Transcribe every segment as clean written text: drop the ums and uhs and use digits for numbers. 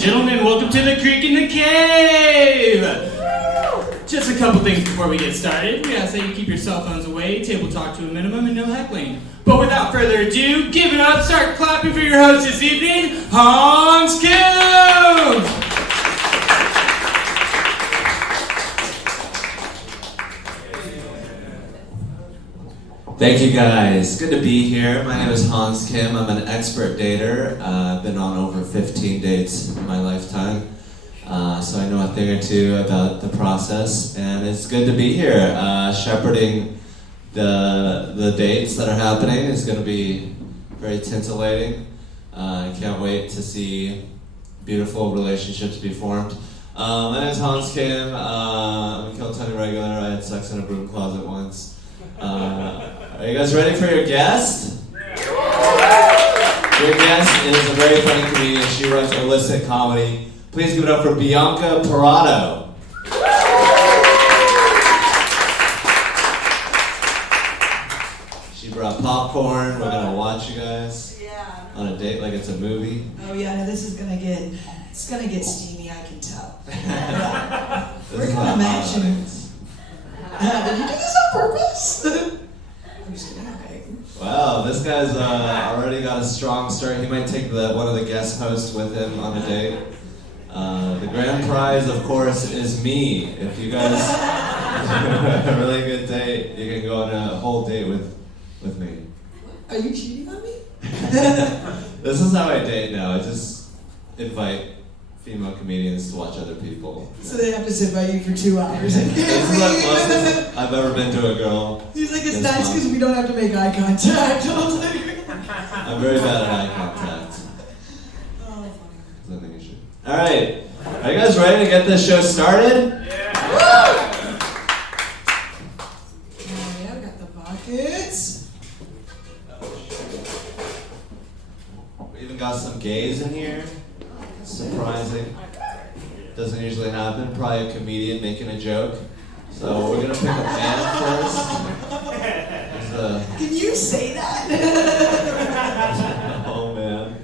and gentlemen, welcome to the Creek in the Cave! Just a couple things before we get started. We ask that you keep your cell phones away, table talk to a minimum, and no heckling. But without further ado, give it up, start clapping for your host this evening, Hans Kim! Thank you guys. Good to be here. My name is Hans Kim. I'm an expert dater. I've been on over 15 dates in my lifetime. So I know a thing or two about the process, and it's good to be here. Shepherding the dates that are happening is going to be very titillating. I can't wait to see beautiful relationships be formed. My name is Hans Kim. I'm a Kill Tony regular. I had sex in a broom closet once. Are you guys ready for your guest? Your guest is a very funny comedian. She runs illicit comedy. Please give it up for Bianca Parado. She brought popcorn. We're gonna watch you guys on a date like it's a movie. Oh yeah, no, this is gonna get steamy. I can tell. We're gonna imagine. Did you do this on purpose? I'm just kidding. Okay. Wow, this guy's already got a strong start. He might take one of the guest hosts with him on a date. The grand prize, of course, is me. If you guys have a really good date, you can go on a whole date with me. Are you cheating on me? This is how I date now. I just invite female comedians to watch other people. So they have to sit by you for 2 hours. This is the closest I've ever been to a girl. He's like, it's nice because we don't have to make eye contact. I'm very bad at eye contact. Oh, funny. Alright, are you guys ready to get this show started? Yeah! Alright, I've got the buckets. We even got some gays in here. Surprising. Doesn't usually happen. Probably a comedian making a joke. So we're gonna pick a man first. Can you say that? Oh man.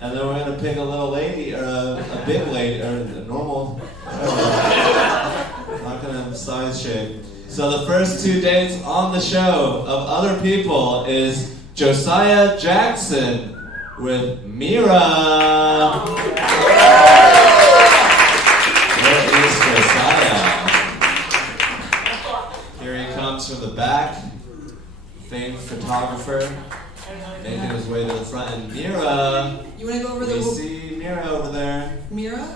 And then we're gonna pick a little lady, or a big lady, or a normal. Not gonna size shame. So the first 2 dates on the show of other people is Josiah Jackson with Mira. Where is Josiah? Here he comes from the back. Famed photographer. Making his way to the front. And Mira. You want to go over We see Mira over there. Mira?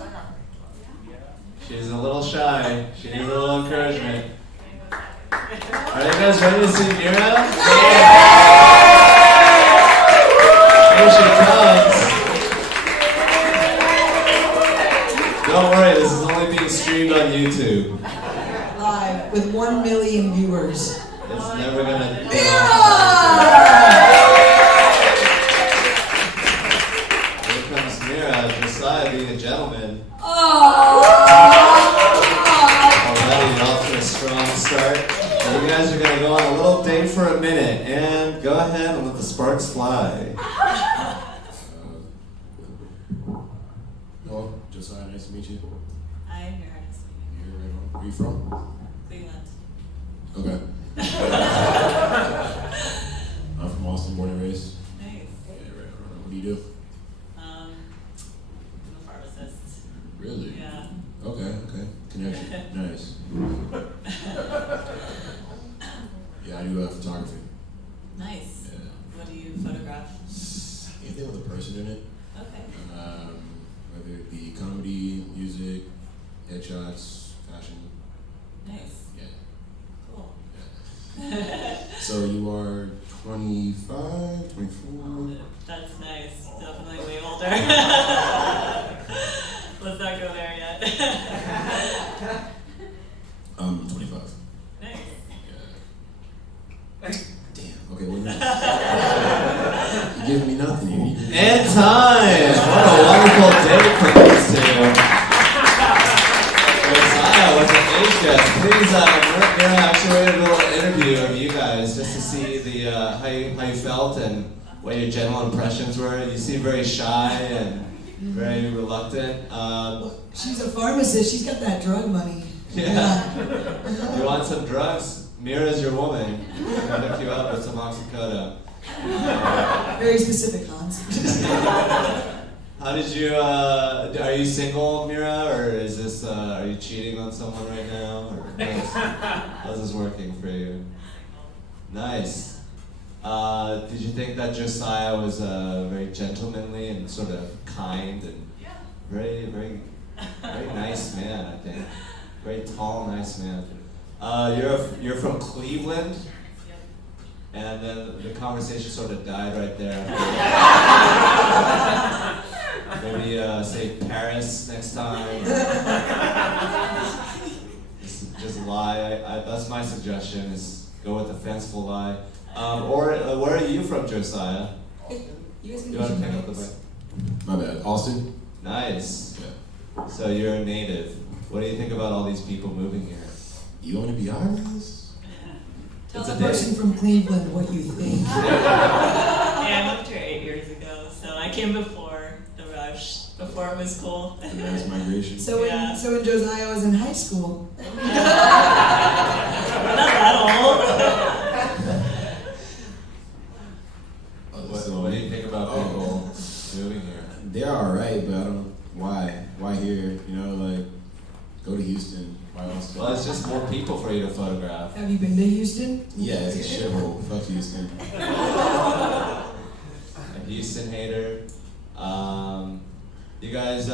She's a little shy. She needs a little encouragement. Are you guys ready to see Mira? Here she comes. Don't worry, this is only being streamed on YouTube. Live with 1 million viewers. It's never gonna be Mira! Here comes Mira, Josiah being a gentleman. Already off to a strong start. And you guys are gonna go on a little date for a minute. And go ahead and let the sparks fly. Hello, Josiah, nice to meet you. Hi, Mira, nice to meet You're right on. Where are you from? you. Cleveland. Okay. I'm from Austin, born and raised. Nice. Yeah, right on. What do you do? I'm a pharmacist. Really? Yeah. Okay. Connection. Nice. Yeah, I do photography. Nice. Yeah. What do you photograph? Anything with a person in it. Okay. Whether it be comedy, music, headshots, fashion. Nice. Yeah. Cool. So you are 25, 24? That's nice. Definitely way older. Let's not go there yet. I'm 25. Nice. Yeah. Damn. Okay, what is You're giving me nothing. And time! What a wonderful date for these two. Josiah with the age gap. Please, we're actually doing a little interview of you guys just to see how you felt and what your general impressions were. You seem very shy and very reluctant. She's a pharmacist. She's got that drug money. Yeah. You want some drugs? Mira's your woman. I'm gonna hook you up with some oxycodone. Very specific, Hans. How did you, are you single, Mira, or is this, are you cheating on someone right now? Or how's this working for you? Nice. Did you think that Josiah was very gentlemanly and sort of kind and very, very, very nice man, I think. Very tall, nice man. You're from Cleveland? And then the conversation sort of died right there. Maybe say Paris next time. Just lie. That's my suggestion. Is go with a fanciful lie. Or where are you from, Josiah? You guys can You want to use pick your up the mics. mic? My bad. Austin? Nice. Yeah. So you're a native. What do you think about all these people moving here? You want to be honest? Tell It's the a date. person from Cleveland what you think. Yeah, I moved here 8 years ago, so I came before the rush, before it was cool. The mass migration? So when Yeah. Josiah was in high school, We're not that old. What do you think about people moving here? They're alright, but I don't know why. Why here? You know, like, go to Houston. Why Austin? Well, it's just more people for you to photograph. have you been to Houston? Yeah, it's a shithole. Fuck Houston. A Houston hater. You guys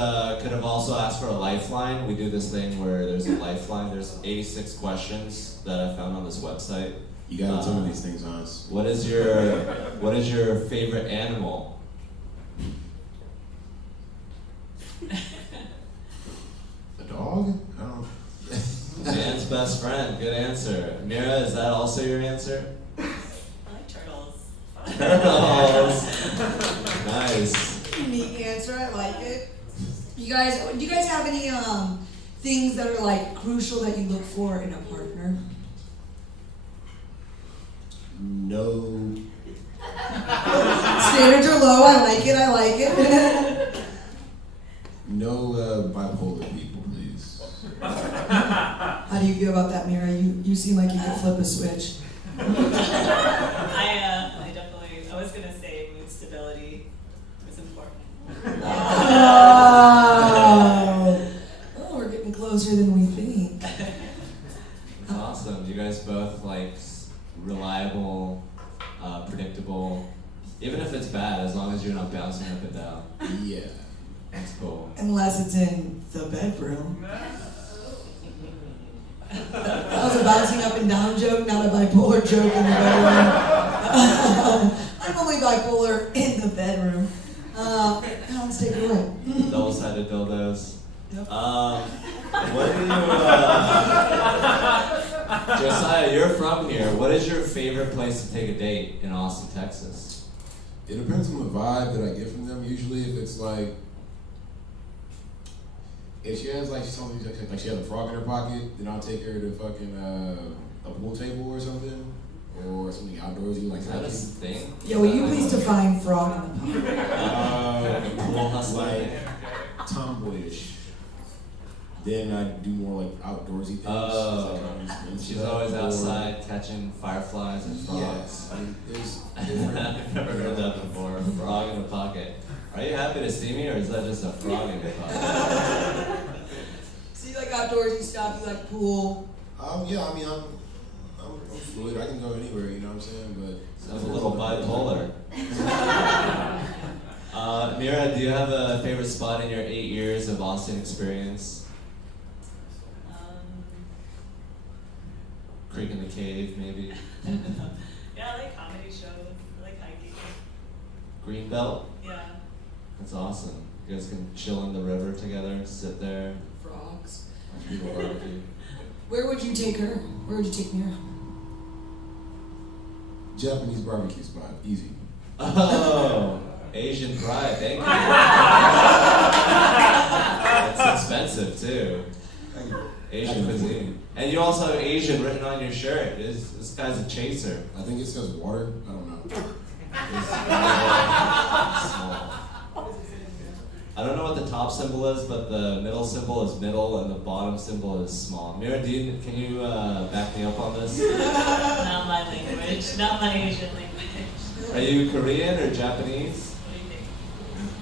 could have also asked for a lifeline. We do this thing where there's a lifeline. There's 86 questions that I found on this website. You gotta tell me these things, Hans. What is your favorite animal? A dog? I don't know. Man's best friend. Good answer. Mira, is that also your answer? I like turtles. Turtles. Nice. Unique answer. I like it. Do you guys have any things that are like crucial that you look for in a partner? No. Standards are low. I like it. No bipolar people, please. How do you feel about that, Mira? You seem like you could flip a switch. I definitely, I was gonna say mood stability was important. Oh, we're getting closer than we think. That's awesome. You guys both like reliable, predictable. Even if it's bad, as long as you're not bouncing up and down. Yeah. That's cool. Unless it's in the bedroom. That was a bouncing up and down joke, not a bipolar joke in the bedroom. I'm only bipolar in the bedroom. Let's take it away. Double-sided dildos. Yep. What do you, Josiah, you're from here. What is your favorite place to take a date in Austin, Texas? It depends on the vibe that I get from them. Usually, if it's like, if she has like something like she has a frog in her pocket, then I'll take her to fucking a pool table or something, or something outdoorsy like Is that a hiking. thing? Yo, will you please define frog in the pocket? Pool hustler. Like tomboyish. Then I do more like outdoorsy things. Oh, Like, she's always outside catching fireflies and frogs. Yes, I mean, there's I've never heard that before. Frog in a pocket. Are you happy to see me, or is that just a frog in your pocket? So you like outdoorsy stuff, you like pool. Yeah, I mean, I'm fluid. I can go anywhere, you know what I'm saying? But Sounds a little bipolar. Mira, do you have a favorite spot in your 8 years of Austin experience? Creek in the Cave, maybe? Yeah, I like comedy shows. I like hiking. Greenbelt? Yeah. That's awesome. You guys can chill in the river together, sit there, Frogs. watch people barbecue. Where would you take her? Where would you take Mira? Japanese barbecue spot, easy. Oh, Asian pride, thank you. It's expensive too. Asian cuisine. And you also have Asian written on your shirt. This guy's a chaser. I think it says water. I don't know. Small. I don't know what the top symbol is, but the middle symbol is middle and the bottom symbol is small. Mira, can you back me up on this? Not my language, not my Asian language. Are you Korean or Japanese? What do you think?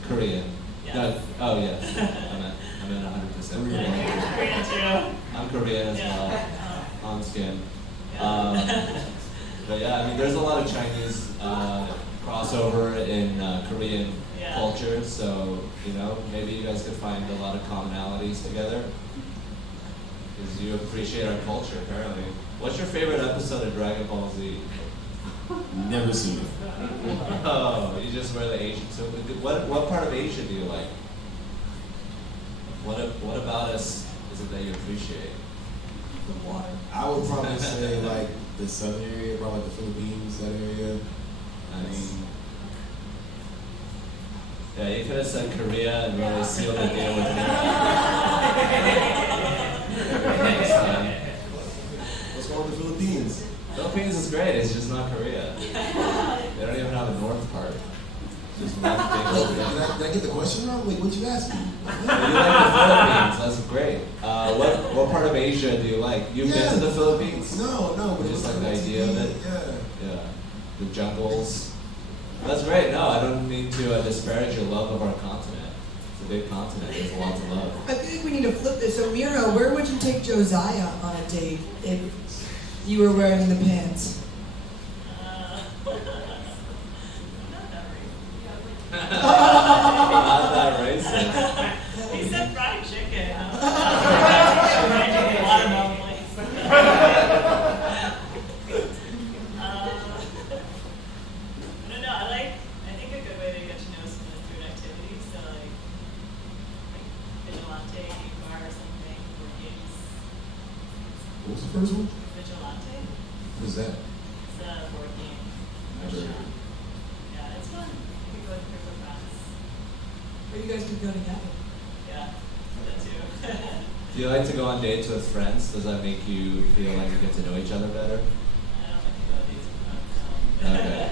Korean. Yes. No, oh yes. I'm in 100% Korean. Korean too. I'm Korean as Yeah. well. On skin. Yeah. But yeah, I mean, there's a lot of Chinese crossover in Korean Yeah. culture, so maybe you guys could find a lot of commonalities together because you appreciate our culture. Apparently, what's your favorite episode of Dragon Ball Z? Never seen it. Oh, you just wear the Asian. So, what part of Asia do you like? What about us is it that you appreciate? The water. I would probably say like the southern area, probably like the Philippines, that area. I mean, Yeah, you could have said Korea and really sealed the deal with me. Next time. what's wrong with the Philippines? Philippines is great, it's just not Korea. They don't even have a north part. Just one big Wait, old did I get the question wrong? Wait, what'd you ask me? You like the Philippines, that's great. What part of Asia do you like? You've been to the Philippines? No, but Just it was like the idea of it? Yeah. Yeah. The jungles. That's great. No, I don't mean to disparage your love of our continent. It's a big continent, there's a lot to love. I feel like we need to flip this. So, Mira, where would you take Josiah on a date if you were wearing the pants? Not that Not that racist. racist. He said fried chicken. Watermelon place. I don't know. I think a good way to get to know someone is through an activity. So like vigilante bar or something, or games. What was the first one? Vigilante. What's that? It's a board game. Never heard of it. Yeah, it's fun. You can go with group of friends. Or you guys could go together. Yeah, that too. Do you like to go on dates with friends? Does that make you feel like you get to know each other better? I don't like to go to these with Okay.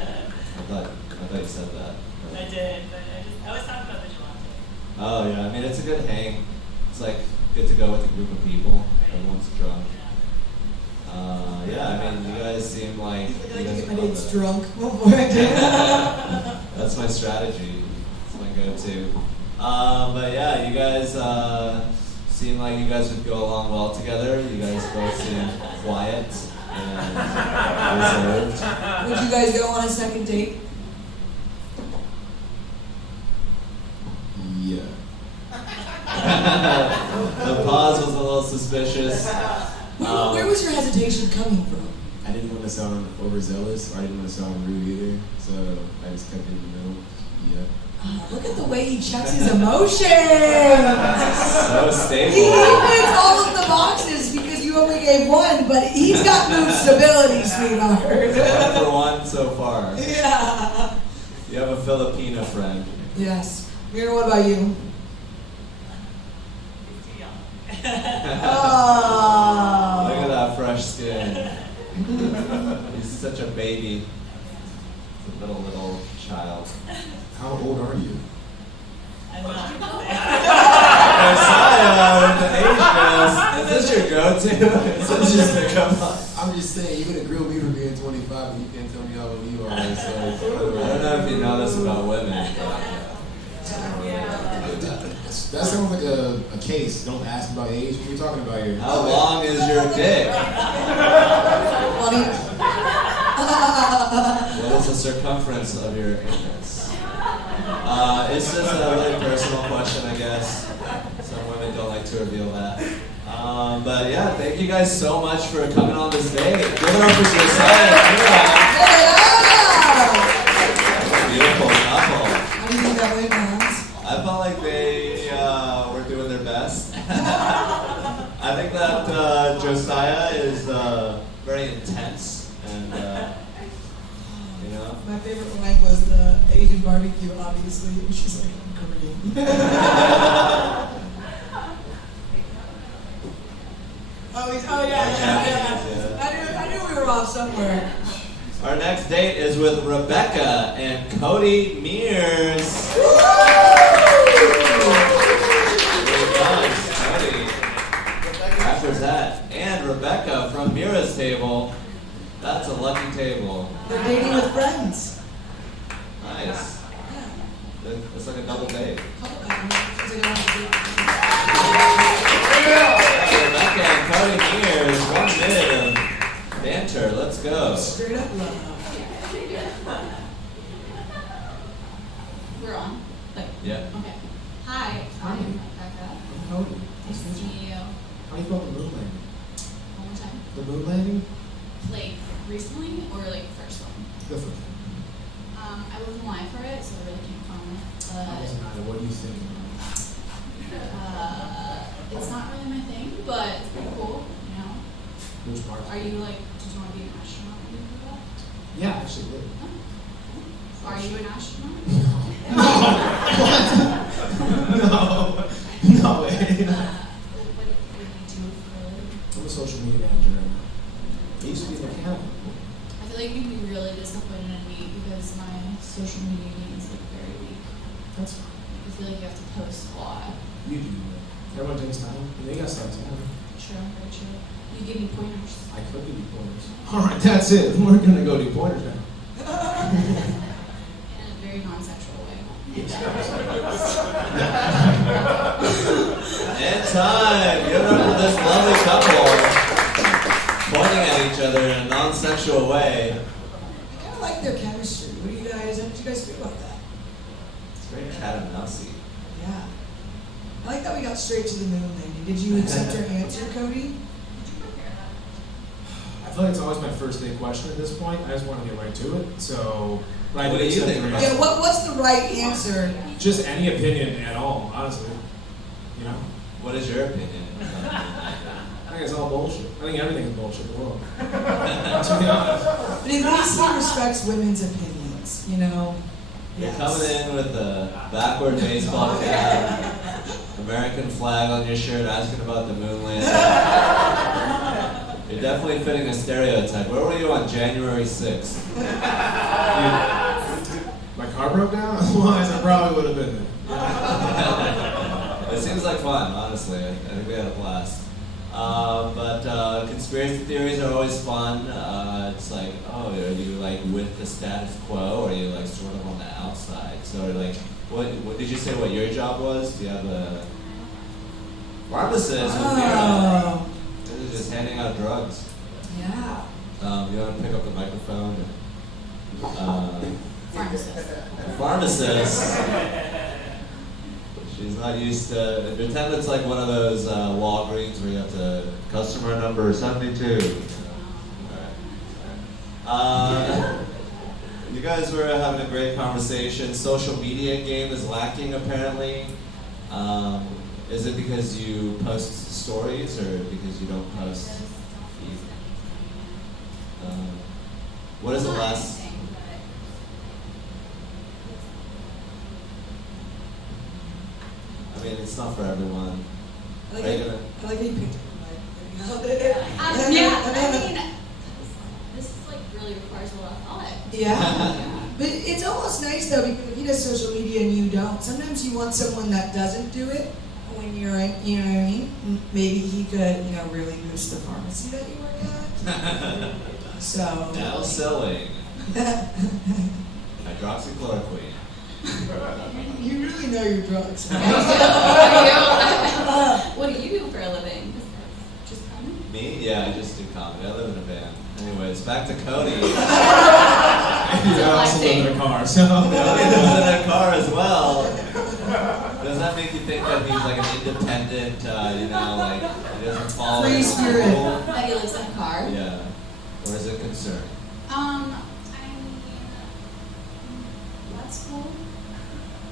I thought you said that. I did, but I always talk about vigilante. Oh yeah, I mean it's a good hang. It's like good to go with a group of people. Right. Everyone's drunk. Yeah. Yeah, I mean you guys seem like I you like to guys get my love dates it. drunk before I do. That's my strategy. It's my go-to. But yeah, you guys seem like you guys would go along well together. You guys both seem quiet and reserved. Would you guys go on a second date? Yeah. The pause was a little suspicious. Where was your hesitation coming from? I didn't want to sound overzealous, or I didn't want to sound rude either, so I just kept it in the middle. Yeah. Look at the way he checks his emotions. So He stable. fits all of the boxes because you only gave one, but he's got mood stability, sweetheart. 1 for 1 so far. Yeah. You have a Filipino friend. Yes. Mira, what about you? He's too young. Oh. Look at that fresh skin. He's such a baby. He's a little child. How old are you? I'm not. Josiah with the ageness. Is this your go-to? Is this just the come on? I'm just saying, you're gonna grill me for being 25, and you can't tell me how old you are. So I don't know if you know this about women. that sounds like a case. Don't ask about age. What are you talking about here? How long is your dick? Funny. What is the circumference of your anus? It's just a really personal question, I guess. Some women don't like to reveal that. But yeah, thank you guys so much for coming on this date. Give it up for Josiah and Mira. Beautiful couple. How do you think that went, Hans? I felt like they were doing their best. I think that Josiah is very intense and My favorite line was the Asian barbecue, obviously. And she's like, I'm Korean. Oh yeah. I knew we were off somewhere. Our next date is with Rebecca and Cody Mears. Woo! that? And Rebecca from Mira's table. That's a lucky table. They're dating with friends. Nice. Yeah. It's like a double date. Rebecca and Cody Mears, 1 minute of banter. Let's go. Straight up love. We're on. Yeah. Okay. Hi, Hi. I'm Rebecca. Cody. Nice to meet you. How do you feel about the moon landing? One more time. The moon landing? Like recently or like the first one? Go for it. I wasn't alive for it, so I really can't comment. That doesn't matter. What do you think? It's not really my thing, but it's pretty cool, you know. Which part? Are you like, did you want to be an astronaut when you grew up? Yeah, I actually did. Are you an astronaut? No way. What do you do for a living? I'm a social media manager right now. I used to be a mechanic. I feel like you'd be really disappointed in me because my social media game is like very weak. That's fine. I feel like you have to post a lot. You do. Everyone takes time. They gotta start time. True, very true. You give me pointers. I could give you pointers. Alright, that's it. We're gonna go do pointers now. In a very non-sexual way. And time. Give it up for this lovely couple pointing at each other in a non-sexual way. I kind of like their chemistry. What do you guys feel about that? It's very cat and mousey. Yeah. I like that we got straight to the moon landing. Did you accept your answer, Cody? I feel like it's always my first day question at this point. I just want to get right to it. So, but I What did do you accept think, your Rebecca? answer. Yeah, what's the right answer? Just any opinion at all, honestly. You know? What is your opinion? I think it's all bullshit. I think everything is bullshit in the world. To be honest. But at least he respects women's opinions, you know? You're coming in with a backward baseball cap, American flag on your shirt, asking about the moon landing. You're definitely fitting a stereotype. Where were you on January 6th? My car broke down? Otherwise, I probably would have been there. It seems like fun, honestly. I think we had a blast. But conspiracy theories are always fun. It's like, oh, are you like with the status quo, or are you like sort of on the outside? So like, what did you say? What your job was? Do you have a pharmacist with Mira? Oh, This is just handing out drugs. yeah. You want to pick up the microphone? Pharmacist. Pharmacist. She's not used to. Pretend it's like one of those Walgreens where you have to customer number 72. You guys were having a great conversation. Social media game is lacking apparently. Is it because you post stories or because you don't post? What is the last? I mean, it's not for everyone. I like Are you it. gonna- I like how you picked up the mic. Yeah, I mean, this is like really requires a lot of thought. Yeah. But it's almost nice though because if he does social media and you don't, sometimes you want someone that doesn't do it when you're in, you know what I mean? Maybe he could, you know, really boost the pharmacy that you work at. So. Now selling hydroxychloroquine. You really know your drugs. What do you do for a living? Just comedy? Me? Yeah, I just do comedy. I live in a van. Anyways, back to Cody. I also live in a car, so. Cody lives in a car as well. Does that make you think that he's like an independent, you know, like he doesn't follow Free any spirit. rule? That he lives in a car? Yeah. Or is it concern? I mean, that's cool.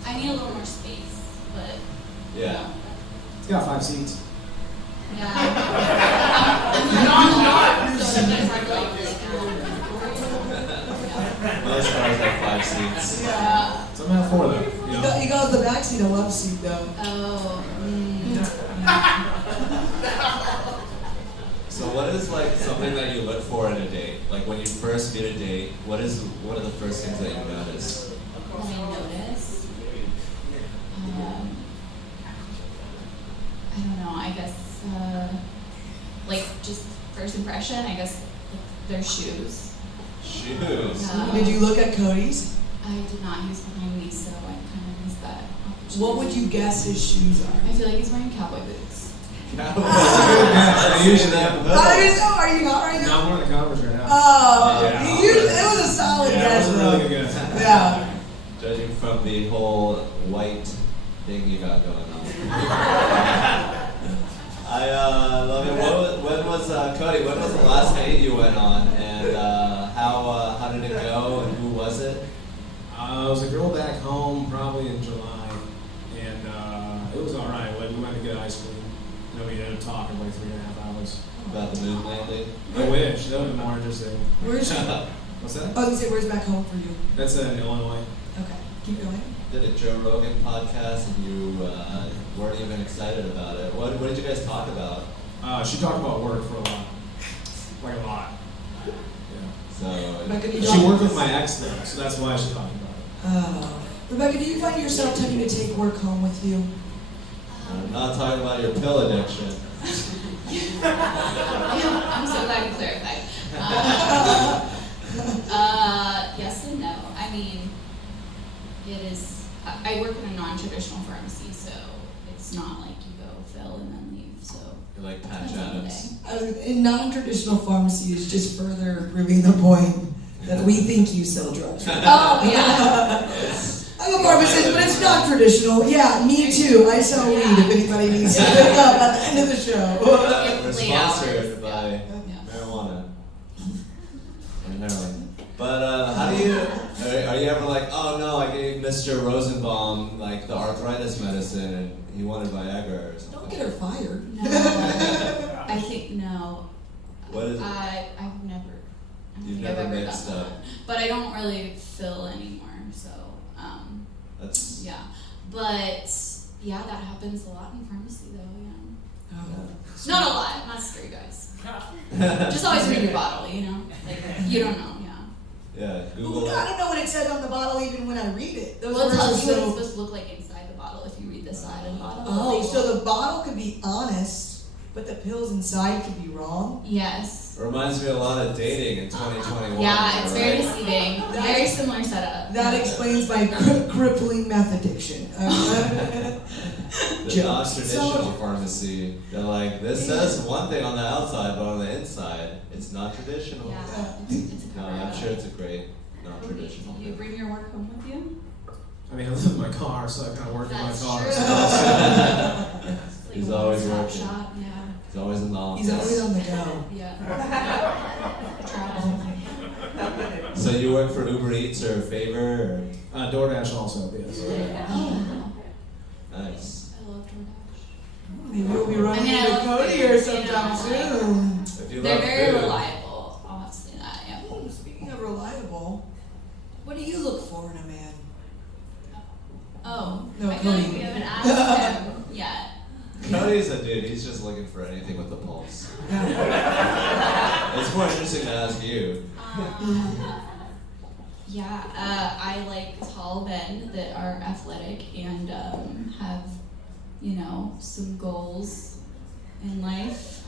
I need a little more space, but Yeah. It's got 5 seats. yeah. I'm non-norm, so sometimes I like Most cars have 5 seats. yeah. Some have 4 though. You know? He calls the backseat a love seat though. Oh. So what is like something that you look for in a date? Like when you first meet a date, what are the first things that you notice? Let me notice. I don't know. I guess like just first impression, I guess their shoes. Shoes. Did you look at Cody's? I did not. He was behind me, so I kind of missed that opportunity. What would you guess his shoes are? I feel like he's wearing cowboy boots. I usually have Are you not right No, now? I'm wearing a Converse right now. Oh, Yeah. it was a solid Yeah, guess, that was a though. really good guess. Yeah. Judging from the whole white thing you got going on. I love it. When was Cody? When was the last date you went on, and how did it go, and who was it? It was a girl back home, probably in July, and it was all right. We went to get ice cream. You know, we ended up talking for like 3.5 hours. About the moon landing? I wish that would have been more interesting. Where's What's that? I was gonna say, where's back home for you? That's in Illinois. Okay, keep going. Did a Joe Rogan podcast, and you weren't even excited about it. What did you guys talk about? She talked about work for a lot, like a lot. Yeah. So Rebecca, do you She worked with my ex though, so that's why she talked about it. Rebecca, do you find yourself tending to take work home with you? I'm not talking about your pill addiction. I'm so glad you clarified. Yes and no. I mean, it is. I work in a non-traditional pharmacy, so it's not like you go fill and then leave. So You're like Patch depends on the Adams. day. In non-traditional pharmacy is just further proving the point that we think you sell drugs. Oh yeah. I'm a pharmacist, but it's not traditional. Yeah, me too. I sell weed if anybody needs to pick up at the end of the show. We're Late sponsored hours, by yeah. marijuana and heroin. But how do you? Are you ever like, oh no, I gave Mr. Rosenbaum like the arthritis medicine, and he wanted Viagra or something? Don't get her fired. No. I think no. What is it? I've never. I don't You've think never I've ever mixed done up. that. But I don't really fill anymore, so That's yeah. But yeah, that happens a lot in pharmacy though, yeah. Not a lot, not scary guys. Just always read your bottle, you know? Like you don't know, yeah. yeah. Ooh, Google. I don't know what it says on the bottle even when I read it. Those Well, it words tells are you what it's so- supposed to look like inside the bottle if you read the side of the bottle. Oh, so the bottle could be honest, but the pills inside could be wrong? Yes. Reminds me a lot of dating in 2021. Yeah, it's very right? deceiving. Very similar setup. That explains my crippling meth addiction. The Jokes. non-traditional So- pharmacy, they're like, this says one thing on the outside, but on the inside, it's not traditional. Yeah, it's a No, cover I'm up. sure it's a great non-traditional Do you thing. bring your work home with you? I mean, I live in my car, so I kind of work in my That's car. true. So It's like He's a always one-stop working. shop, yeah. He's always in the office. He's always on the go. Yeah. Travel. So you work for Uber Eats or Favor? DoorDash also, yes. Oh, Or? Nice. I love DoorDash. Maybe we'll be running I mean, I into love Cody food, here you sometime know, soon. If you They're love very food, reliable. I'll have to say that, yeah. Oh, speaking of reliable, what do you look for in a man? Oh, No, I feel like Cody. we haven't asked him yet. Cody's a dude, he's just looking for anything with a pulse. It's more interesting to ask you. Yeah, I like tall men that are athletic and have, you know, some goals in life.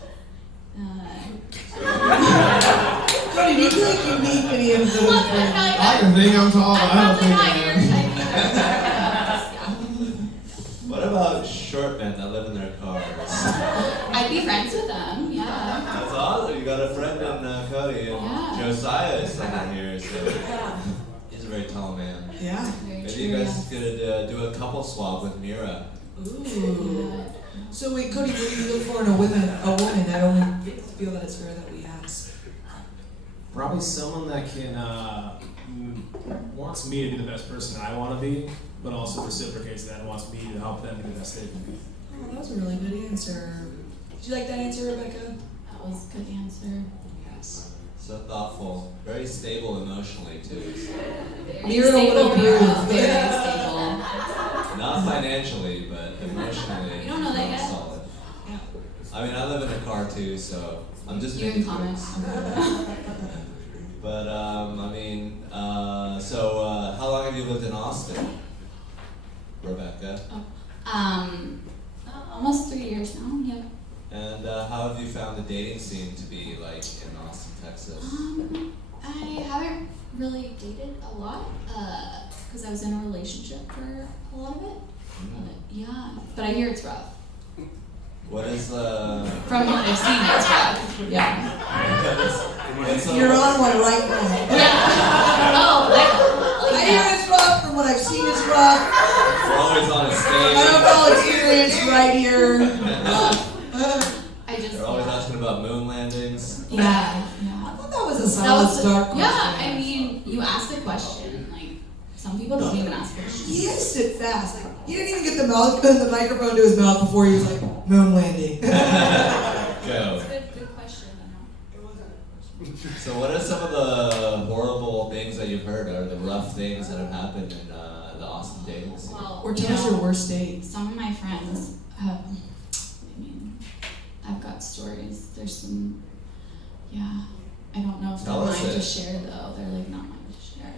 Cody, do you feel like you meet any of those things? I can think I'm tall, but I don't think I am. What about short men that live in their cars? I'd be friends with them, yeah. That's awesome. You got a friend in Cody, and Yeah. Josiah is somewhere here, so he's a very tall man. Yeah. Very Maybe true, you guys yes. could do a couple swap with Mira. Ooh. So wait, Cody, what do you look for in a woman? I don't feel that it's fair that we ask. Probably someone that can wants me to be the best person I want to be, but also reciprocates that and wants me to help them be the best they can be. Oh, that was a really good answer. Did you like that answer, Rebecca? That was a good answer. Yes. So thoughtful, very stable emotionally too. Very Mira, stable, what about you? Mira. Very stable. Not financially, but emotionally. You don't know that yet? Solid. Yeah. I mean, I live in a car too, so I'm just You making in comments. jokes. But I mean, so how long have you lived in Austin, Rebecca? Almost 3 years now, yeah. And how have you found the dating scene to be like in Austin, Texas? I haven't really dated a lot because I was in a relationship for a lot of it. Yeah, but I hear it's rough. What is From what I've seen, it's rough. Yeah. You're on one right now. Yeah. Oh, I hear it's rough. From what I've seen, it's rough. We're always on a stage. I don't know experience right here. They're always asking about moon landings. Yeah. I thought that was a solid start question. Yeah, I mean, you asked a question. Like, some people don't even ask questions. He asked it fast. Like, he didn't even get the microphone to his mouth before he was like, moon landing. Go. Good question, So what are some of the horrible things that you've heard, or the rough things that have happened in the Austin dating scene? Well, Or tell us your worst date. some of my friends have, I've got stories. There's some, I don't know if they're Tell us mine to it. share though. They're like not mine to share.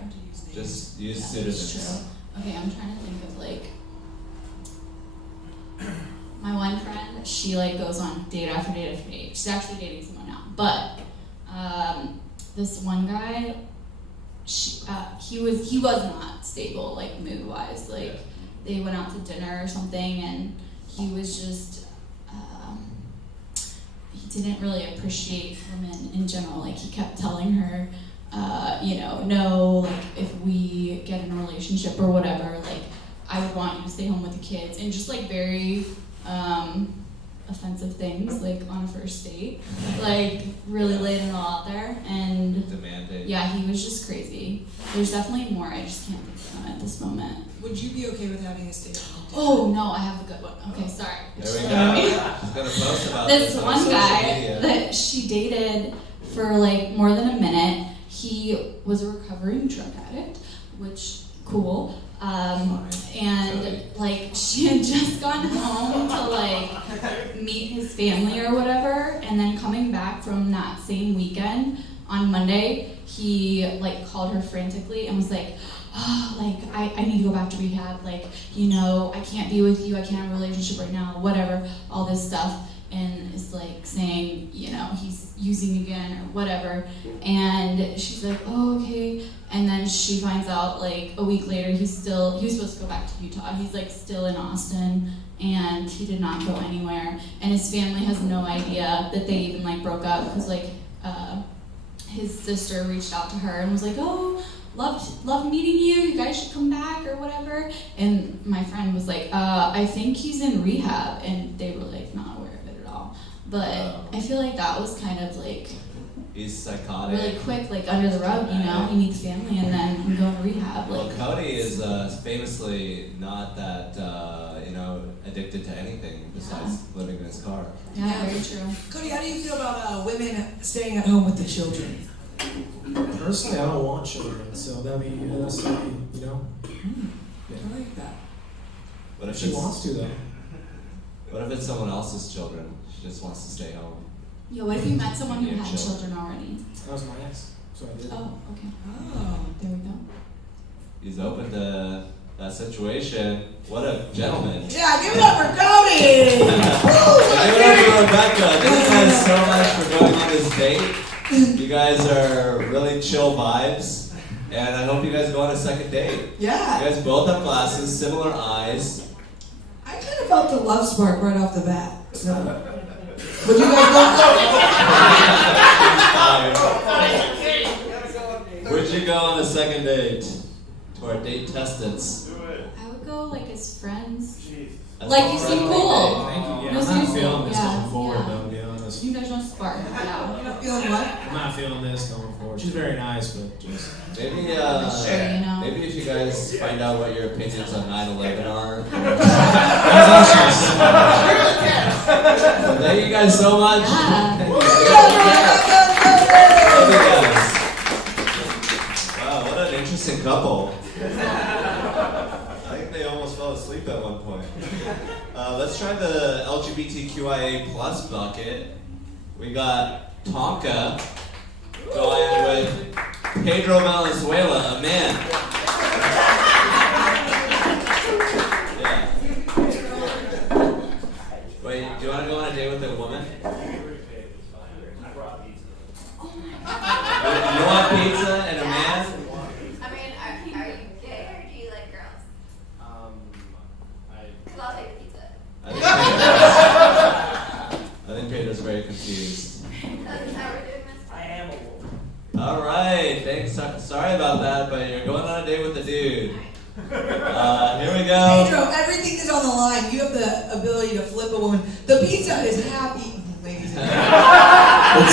Just use That's pseudonyms. true. Okay, I'm trying to think of like my one friend. She like goes on date after date after date. She's actually dating someone now, but this one guy, he was not stable like mood wise. Like they went out to dinner or something, and he was just he didn't really appreciate women in general. Like he kept telling her, no, like if we get in a relationship or whatever, like I would want you to stay home with the kids, and just like very offensive things like on a first date, like really laying it all out there, and Demanding. yeah, he was just crazy. There's definitely more. I just can't think of them at this moment. Would you be okay with having a stay at home? Oh no, I have a good one. Okay, sorry. There we go. She's gonna post about This on one social guy media. that she dated for like more than a minute, he was a recovering drug addict, which cool. And like she had just gone home to like meet his family or whatever, and then coming back from that same weekend on Monday, he like called her frantically and was like, oh, like I need to go back to rehab, like, I can't be with you, I can't have a relationship right now, whatever, all this stuff, and is like saying, he's using again or whatever, and she's like, oh, okay, and then she finds out like a week later he was supposed to go back to Utah, he's like still in Austin, and he did not go anywhere, and his family has no idea that they even like broke up, because like his sister reached out to her and was like, oh, Love meeting you guys should come back or whatever, and my friend was like, I think he's in rehab, and they were like not aware of it at all, but I feel like that was kind of like He's psychotic. really quick, like under the rug, he meets family and then I'm going to rehab. Well, Like Cody is famously not that addicted to anything besides living in his car. yeah, very true. Cody, how do you feel about women staying at home with the children? Personally, I don't want children, so that's I like that. What if She it's, wants to though. What if it's someone else's children? She just wants to stay home. Yeah, what if you met someone who Yeah, had chill. children already? That was my ex, so I did. Oh, okay. Oh. There we go. He's open to that situation. What a gentleman. Yeah, give it up for Cody! Woo, Give it up for Rebecca. Thank you guys so much for going on this date. You guys are really chill vibes, and I hope you guys go on a second date. Yeah. You guys both have glasses, similar eyes. I kind of felt the love spark right off the bat. So, would you guys go? Would you go on a second date? To our date testants. I would go like as friends. That's Like, a you seem friendly cool. date. Thank you. Yeah, No, I'm not seriously, feeling this yeah, going forward, yeah. though, to be honest. You guys want to spark, yeah. You're not feeling what? I'm not feeling this going forward. She's very nice, but just. Maybe, Sure, maybe if you guys find out what your opinions on 9/11 are. Thank you guys so much. Yeah. Thank you guys. Wow, what an interesting couple. I think they almost fell asleep at one point. Let's try the LGBTQIA plus bucket. We got Tonka going with Pedro Valenzuela, a man. Yeah. Wait, do you want to go on a date with a woman? date with the dude. Here we go. Pedro, everything is on the line. You have the ability to flip a woman. The pizza is half eaten, ladies and gentlemen.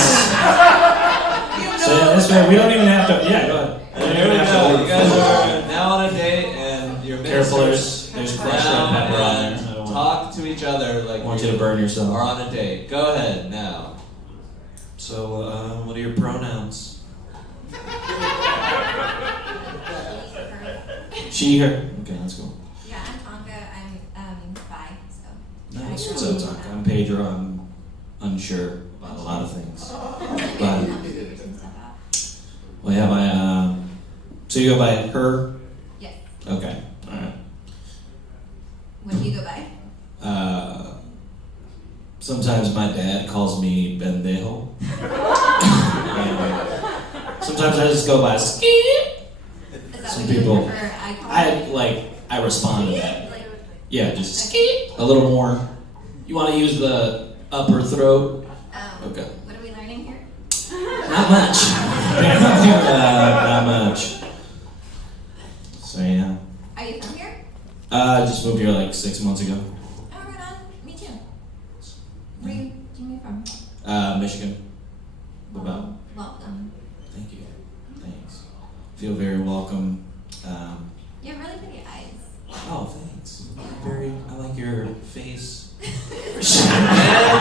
So this way, we don't even have to. Yeah, go ahead. And here we go. You guys are now on a date, and you're Careful, there's crushed red pepper on there. I don't want- talk to each other like I want you to burn yourself. are on a date. Go ahead now. So, what are your pronouns? She, her. Okay, that's cool. Yeah, I'm Tonka. I'm bi, so. Nice. What's up, Tonka? I'm Pedro. I'm unsure about a lot of things. But, well, yeah, so you go by her? Yes. Okay, alright. What do you go by? Sometimes my dad calls me Bendejo. And sometimes I just go by Ski. Is that Some what you people- prefer I call I respond to that. Like, Yeah, just Ski. A little more. You want to use the upper throat? Okay. What are we learning here? Not much. Not much. So yeah. Are you from here? Just moved here like 6 months ago. Oh, right on. Me too. Where do you move from? Michigan. What about? Welcome. Thank you. Thanks. Feel very welcome. You have really pretty eyes. Oh, thanks. I like your face. And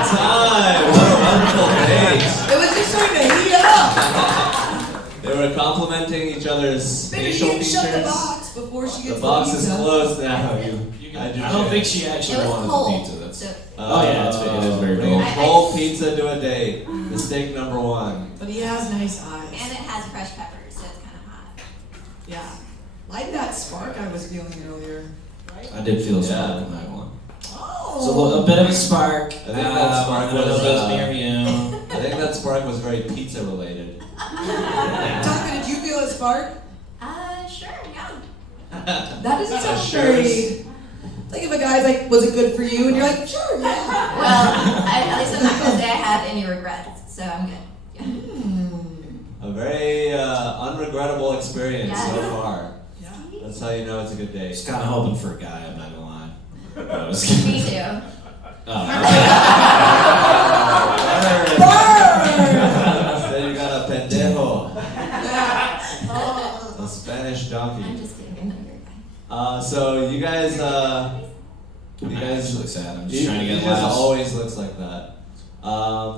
time. What a wonderful date. It was just starting to heat up. They were complimenting each other's Baby, facial you can shut the features. box before she gets The box is pizza. closed now. I don't think she actually It was wanted cold. the pizza. That's. So, Oh, yeah, it is very bring cold. a cold pizza to a date. Mistake number one. But he has nice eyes. and it has fresh peppers, so it's kind of hot. Yeah. Like that spark I was feeling earlier. Right? I did feel a Yeah. spark in that one. Oh. So a bit of a spark. I think that spark I don't know was, if it was near you. I think that spark was very pizza related. Tonka, did you feel a spark? Sure, yeah. That doesn't sound Sure. very. Like if a guy's like, was it good for you? And you're like, sure, yeah. Well, at least I'm not going to say I have any regrets, so I'm good. Yeah. A very unregrettable experience Yeah. so far. Yeah. That's how you know it's a good date. Just kind of hoping for a guy. I'm not gonna lie. I was kidding. Me too. Then you got a pendejo, a Spanish donkey. I'm just kidding. I'm not your guy. So you guys, You guys look sad. I'm just he trying to get just laughs. always looks like that.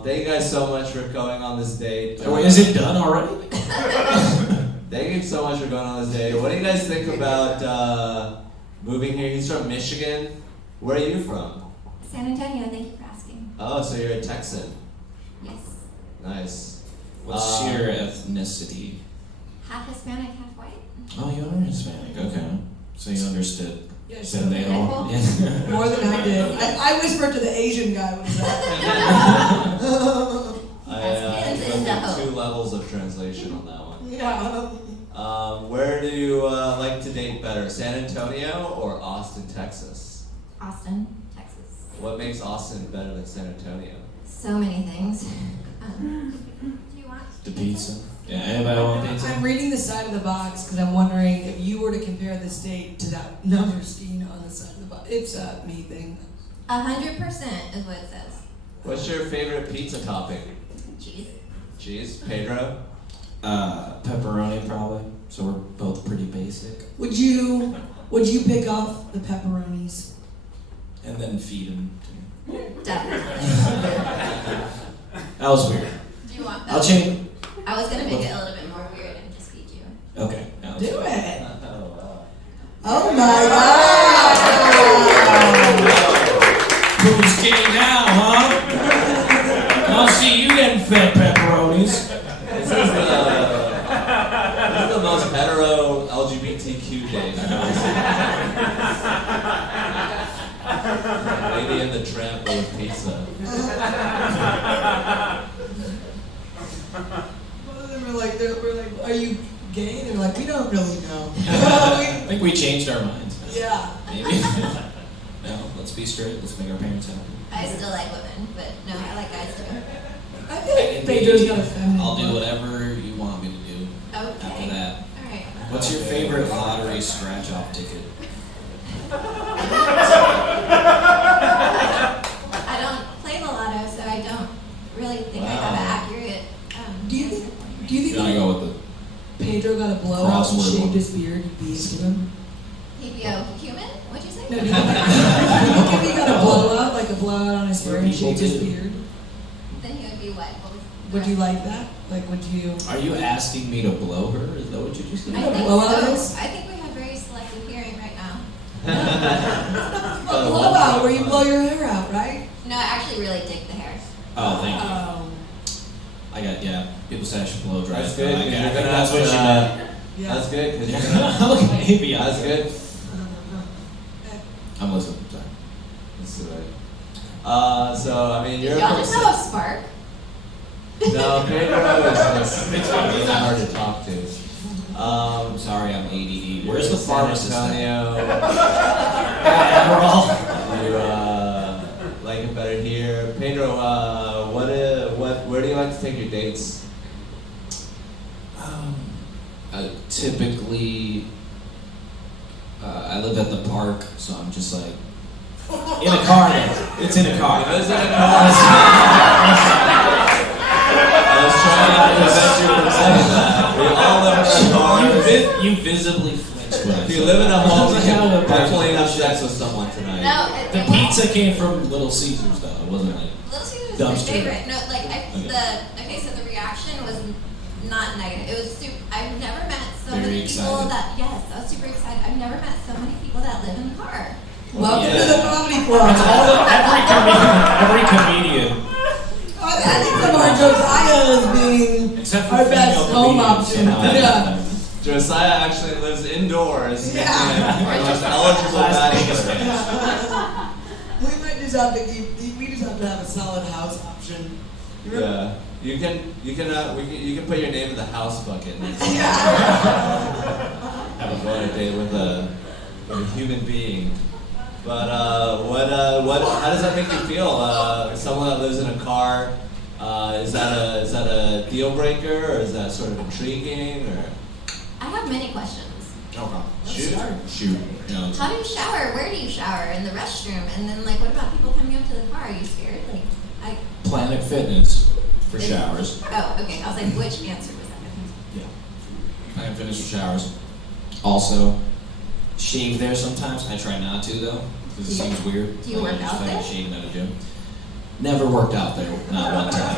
Thank you guys so much for going on this date. Wait, is it done already? Thank you so much for going on this date. What do you guys think about moving here? He's from Michigan. Where are you from? San Antonio, thank you for asking. Oh, so you're a Texan. Yes. Nice. What's your ethnicity? Half Hispanic, half white. Oh, you are Hispanic. Okay. So you understood. Yeah, Said they all. Yeah. More than I did. I whispered to the Asian guy when he was that. I That's went it. through 2 levels of translation on that one. Yeah. Where do you like to date better, San Antonio or Austin, Texas? Austin, Texas. What makes Austin better than San Antonio? So many things. Do you want The pizza. Yeah. Anybody want pizza? I'm reading the side of the box because I'm wondering if you were to compare this date to that number scheme on the side of the box. It's a me thing. 100% is what it says. What's your favorite pizza topping? Cheese. Cheese? Pedro? Pepperoni probably. So we're both pretty basic. Would you pick off the pepperonis? And then feed them to me. Definitely. That was weird. Do you want I'll that? change. I was going to make it a little bit more weird and just feed you. Okay. Now Do it. Oh, wow. Oh my god! Who's skinny now, huh? I'll see you getting fat pepperonis. This is the most hetero LGBTQ date I've ever seen. Lady in the tramp with pizza. Both of them are like, we're like, are you gay? They're like, we don't really know. I think we changed our minds. Yeah. Maybe. No, let's be straight. Let's make our parents happy. I still like women, but no, I like guys too. I feel like Pedro's got a feminine. I'll do whatever you want me to do after Okay. that. Alright. What's your favorite lottery scratch-off ticket? I don't play the lotto, so I don't really think I have an accurate. Do you think You gotta go with Pedro got a blowout and Crossword shaved one. his beard? He'd be into him. He'd be a human? What'd you say? No, do you think if he got a blowout, like a blowout on his hair and shaved his beard? Then he would be what? What was- Would you like that? Like, would you? Are you asking me to blow her? Is that what you just did? I think blowout so. is? I think we have very selective hearing right now. A blowout where you blow your hair out, right? No, I actually really dig the hair. Oh, thank you. I got, people say I should blow dry. That's good. I You're think gonna that's what you meant. Yeah. That's good because you're gonna. Okay, yeah. That's good. I'm listening. Sorry. That's good. So I mean, you're. Y'all just have a spark. No, Pedro is just it's really hard to talk to. I'm sorry, I'm ADD. Where's you're the pharmacist? Antonio. Adderall. You like it better here, Pedro. Where do you like to take your dates? Typically, I live at the park, so I'm just like in a car. It's in a car. He lives in a car. I was trying to prevent you from saying that. We all live in a car. You visibly flinched when I If you said live in a that. home, you Like, can how the definitely have shit. sex with someone tonight. No, The pizza came from Little Caesars, though. It wasn't like. Little Caesars is my Dumpster. favorite. No, like so the reaction was not negative. It was super. I've never met so Very many people excited. that. Yes, I was super excited. I've never met so many people that live in the car. Welcome Yeah. to the comedy club. Every comedian. I think of our Josiah as being Except for our best female home comedians, option. somehow. Yeah. Josiah actually lives indoors. Yeah. Our most eligible bachelor. We might just have to we just have to have a solid house option. Yeah. You can put your name in the house bucket next time. Yeah. Have a go on a date with a human being. But how does that make you feel? Someone that lives in a car, is that a deal breaker, or is that sort of intriguing, or? I have many questions. No problem. Shoot. Shoot. You know, How do you shower? Where do you shower? In the restroom? And then like, what about people coming up to the car? Are you scared? Like, Planet Fitness for showers. Oh, okay. I was like, which answer was that? Yeah. Planet Fitness for showers. Also, shave there sometimes. I try not to though, because it seems weird. Do you work out there? Shaving at a gym. Never worked out there, not one time.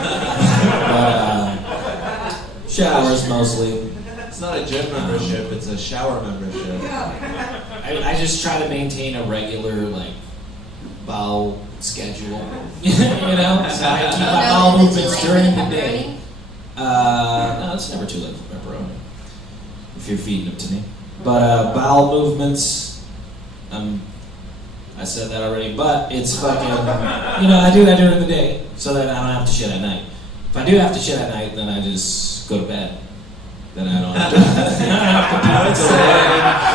But showers mostly. It's not a gym membership, it's a shower membership. I just try to maintain a regular like bowel schedule. You know, so I keep my bowel movements during the day. No, it's never too late for pepperoni. If you're feeding them to me. But bowel movements, I said that already, but it's fucking, I do that during the day so that I don't have to shit at night. If I do have to shit at night, then I just go to bed. Then I don't have to, I would say,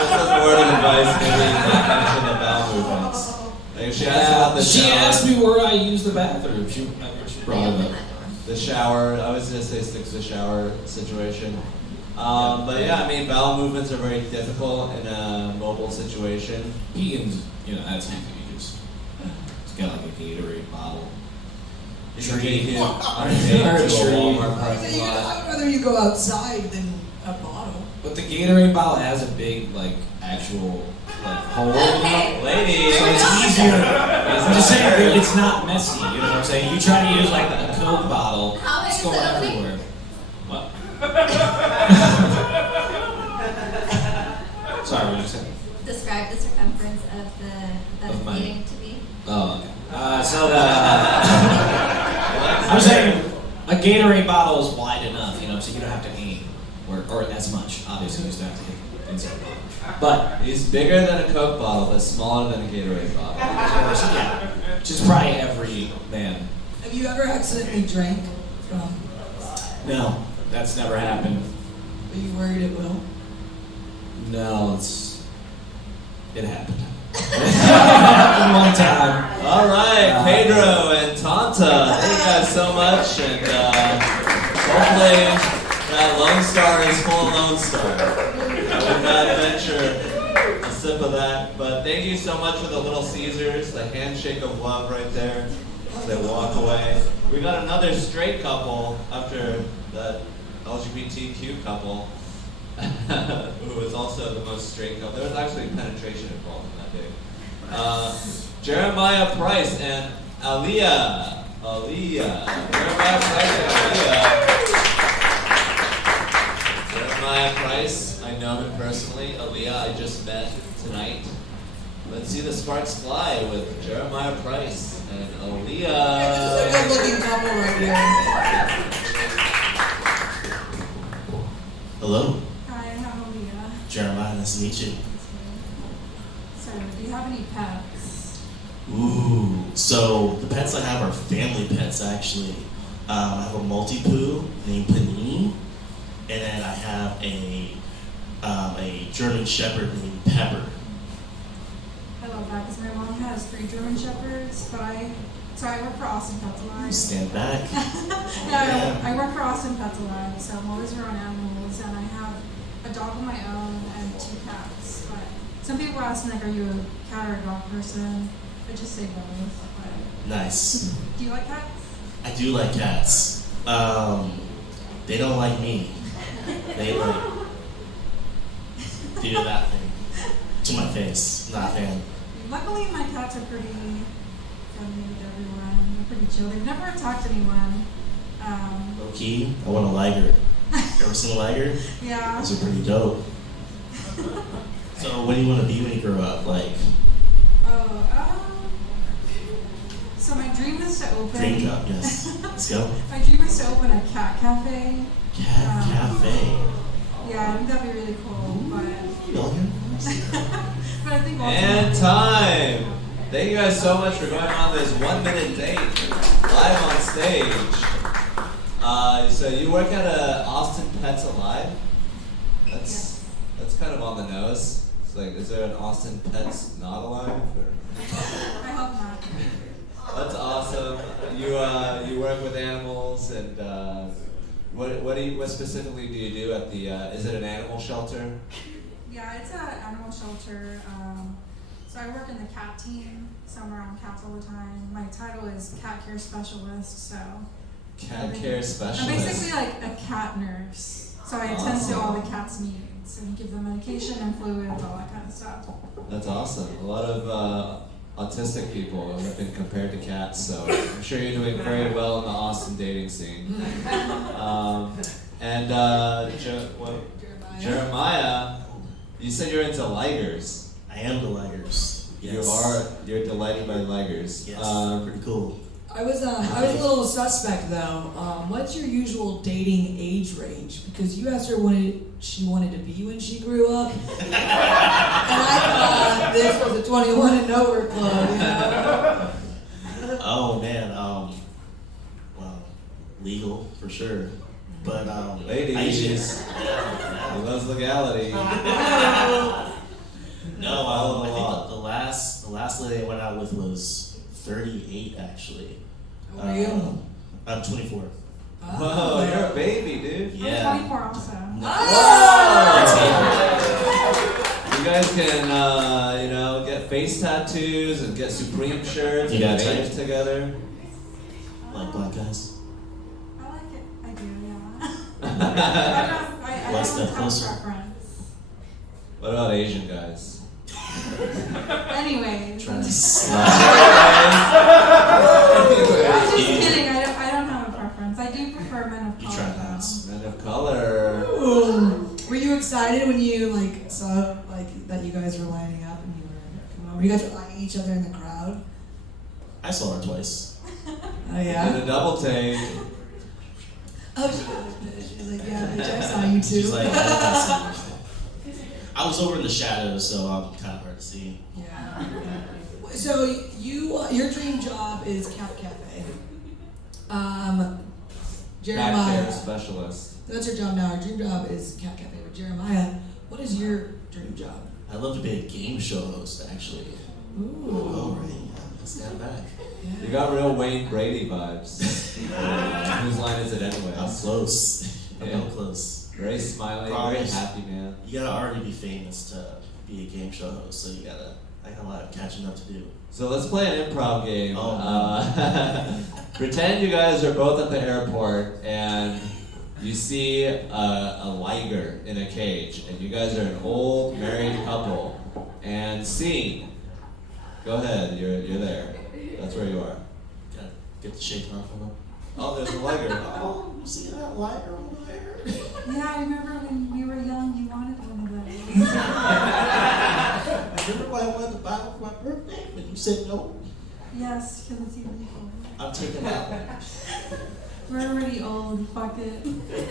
just as a word of advice, maybe not mention the bowel movements. Like if she asked about the she shower, asked me where I use the bathroom. She brought it up. the shower, I was gonna say stick to the shower situation. But yeah, I mean, bowel movements are very difficult in a mobile situation. Vegans, that's easy. You just got like a Gatorade bottle. You can take it on a Or date a to a tree. Walmart parking lot. I'd rather you go outside than a bottle. But the Gatorade bottle has a big, actual, hole. Okay. Ladies, So it's easier. I'm just saying that it's not messy. You know what I'm saying? You try to use a Coke bottle, How big it's is going the opening? everywhere. What? Sorry, what did you say? Describe the circumference of Of mine. needing to be. Oh, okay. I'm saying a Gatorade bottle is wide enough, so you don't have to aim or as much. Obviously, you still have to hit inside the bottle. But he's bigger than a Coke bottle, but smaller than a Gatorade bottle. yeah, which is probably every man. Have you ever accidentally drank from? No, that's never happened. Are you worried it will? No, it happened. It happened one time. All right, Pedro and Tonta, thank you guys so much, and hopefully that Lone Star is full of Lone Star. not venture a sip of that. But thank you so much for the Little Caesars, the handshake of love right there as they walk away. We got another straight couple after that LGBTQ couple, who was also the most straight couple. There was actually penetration involved in that day. Jeremiah Price and Aaliyah. Jeremiah Price and Aaliyah. Jeremiah Price, I know him personally. Aaliyah, I just met tonight. Let's see the sparks fly with Jeremiah Price and Aaliyah. This is a good-looking couple right here. Hello, Hi, I'm Aaliyah. Jeremiah. Nice to meet you. So, do you have any pets? Ooh, so the pets I have are family pets actually. I have a Maltipoo named Panini, and then I have a German Shepherd named Pepper. I love that because my mom has 3 German Shepherds, but I work for Austin Pets Alive. Stand back. Yeah, I work for Austin Pets Alive, so I'm always around animals, and I have a dog of my own and 2 cats. But some people ask me, like, are you a cat or a dog person? I just say both. But Nice. do you like cats? I do like cats. They don't like me. They like do that thing to my face. Not a fan. Luckily, my cats are pretty friendly with everyone. They're pretty chill. They've never attacked anyone. Low key, I want a liger. Ever seen a liger? Yeah. Those are pretty dope. So, what do you want to be when you grow up? Like, So my dream is to open. dream job, yes. Let's go. My dream is to open a cat cafe. Cat cafe. Yeah, I think that'd be really cool. But but I think And time! Thank you guys so much for going on this 1-minute date live on stage. So you work at Austin Pets Alive? That's kind of on the nose. It's like, is there an Austin Pets Not Alive? Or? I hope not. That's awesome. You work with animals, and what specifically do you do at the? Is it an animal shelter? Yeah, it's an animal shelter. So I work in the cat team, so I'm around cats all the time. My title is cat care specialist. So Cat care specialist. I'm basically like a cat nurse. So I attend to all the cat's needs and give them medication and fluids, all that kind of stuff. That's awesome. A lot of autistic people have been compared to cats, so I'm sure you're doing very well in the Austin dating scene. Jeremiah, you said you're into ligers. I am the ligers. Yes. You're delighted by ligers. Yes, they're pretty cool. I was a little suspect though. What's your usual dating age range? Because you asked her what she wanted to be when she grew up, and I thought this was a 21 and over club. You know? Oh man, well, legal for sure, but Ladies. I usually He loves legality. no, I think the last lady I went out with was 38 actually. How old are you? I'm 24. Whoa, you're a baby, dude. Yeah. I'm 24 also. You guys can, get face tattoos and get Supreme shirts You and got rave type? together. Like black guys. I like it. I do, yeah. I One don't step have closer. a preference. What about Asian guys? Anyways. Trying to I'm slide. just kidding. I don't have a preference. I do prefer men of You color. try though. that. Men of color. Ooh. Were you excited when you saw that you guys were lining up and you were coming over? You guys were eyeing each other in the crowd. I saw her twice. Oh yeah. And a double take. Oh, she was like, yeah, bitch, I saw you too. She's like, yeah, I was over in the shadows, so I'm kind of hard to see. Yeah. So your dream job is cat cafe. Cat Jeremiah. care specialist. That's your job now. Our dream job is cat cafe. But Jeremiah, what is your dream job? I'd love to be a game show host, actually. Ooh. Oh, right. Yeah, stand back. You got real Wayne Brady vibes. Whose line is it anyway? I'm close. I'm Yeah. close. Very smiley, Probably. very happy man. You gotta already be famous to be a game show host, so I got a lot of catching up to do. So let's play an improv game. Oh, Pretend you guys are both at the airport and you see a liger in a cage, and you guys are an old married couple. And scene. Go ahead, you're there. That's where you are. Gotta get the shake off of them. Oh, there's a liger. Oh, you see that lighter over there? Yeah, I remember when you were young, you wanted one of those. Remember when I wanted to buy one for my birthday, but you said no? Yes, because it's illegal. I'm taking that one. We're already old, fuck it.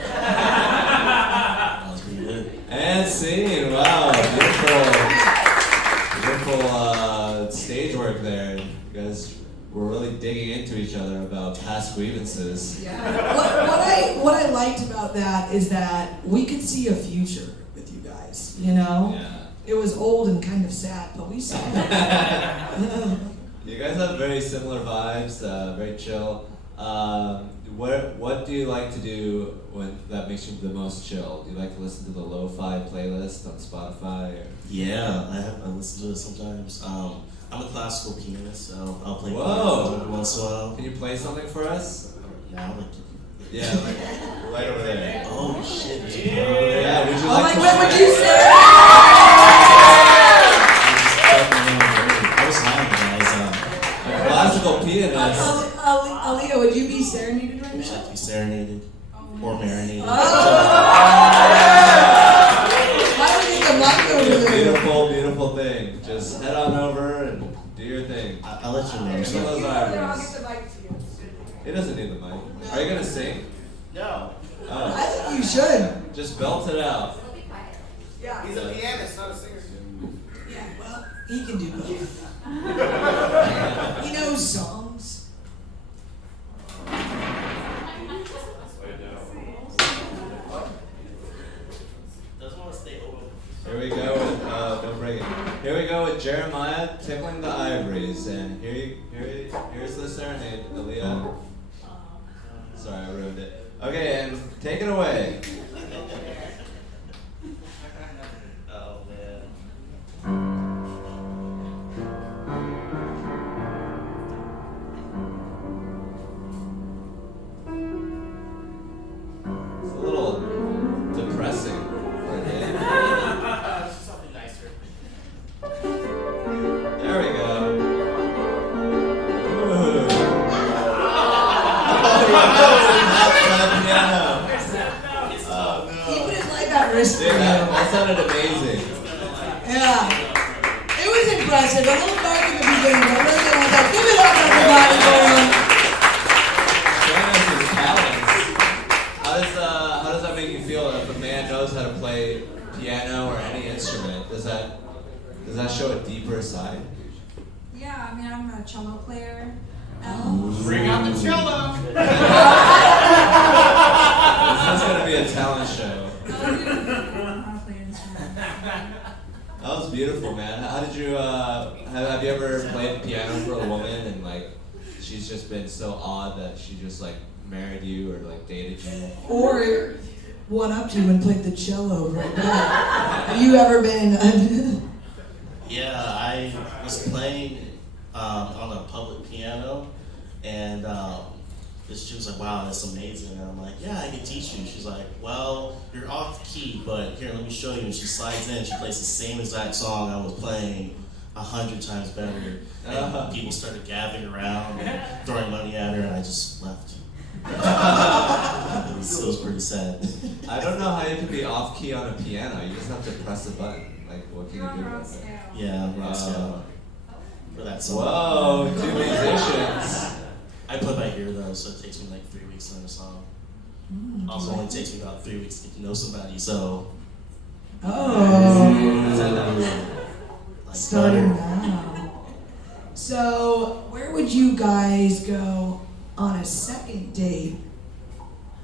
That was pretty good. And scene. Wow, beautiful stage work there. You guys were really digging into each other about past grievances. Yeah. What I liked about that is that we could see a future with you guys. You know, Yeah. it was old and kind of sad, but we saw it. You guys have very similar vibes, very chill. What do you like to do when that makes you the most chill? Do you like to listen to the lo-fi playlist on Spotify? Or? Yeah, I listen to it sometimes. I'm a classical pianist, so I'll play Whoa. piano every once in a while. Can you play something for us? Now, Yeah, like right over there. oh shit, there's a Yeah, piano over there. would you Oh, like like to what would play? you say? I was lying, guys. A classical pianist. Aaliyah, would you be serenaded right Would you now? like to be serenaded or marinated? Why would you get mic over there? Beautiful, beautiful thing. Just head on over and do your thing. I'll let you know. Give me those I'll get eyebrows. the mic to you. He doesn't need the mic. Are you gonna sing? No. I Oh, think you should. just belt it out. Yeah. He's a pianist, not a singer. Yeah, well, he can do both. He knows songs. Doesn't want to stay open. Here we go with don't break it. Here we go with Jeremiah tickling the ivories, and here's the serenade, Aaliyah. Sorry, I ruined it. Okay, and take it away. Oh man. It's a little depressing for a day. Something nicer. There we go. Ooh. Oh He no. put his life at risk for Dude, you. that sounded amazing. Yeah. It was impressive. A little dark in the beginning, but really like that. Give it up, everybody, for him. Showing us his talents. How does that make you feel if a man knows how to play piano or any instrument? Does that show a deeper side? Yeah, I mean, I'm a cello player. Bring out the cello. This is gonna be a talent show. I don't know how to play an instrument. That was beautiful, man. How did you have you ever played the piano for a woman and like she's just been so awed that she just like married you or like dated you? Or one up to you and played the cello right back. Have you ever been? Yeah, I was playing on a public piano, and this chick was like, "Wow, that's amazing." And I'm like, "Yeah, I can teach you." She's like, "Well, you're off key, but here, let me show you." And she slides in. She plays the same exact song I was playing 100 times better. And people started gathering around and throwing money at her, and I just left. It was pretty sad. I don't know how you can be off key on a piano. You just have to press a button. Like, what can You're on you do? your own about that? scale. Yeah, I'm not scared for that song. Whoa, two musicians. I play by ear though, so it takes me like 3 weeks to learn a song. Also, only takes me about 3 weeks to get to know somebody, so. Oh. Like Starting butter. now. So, where would you guys go on a second date?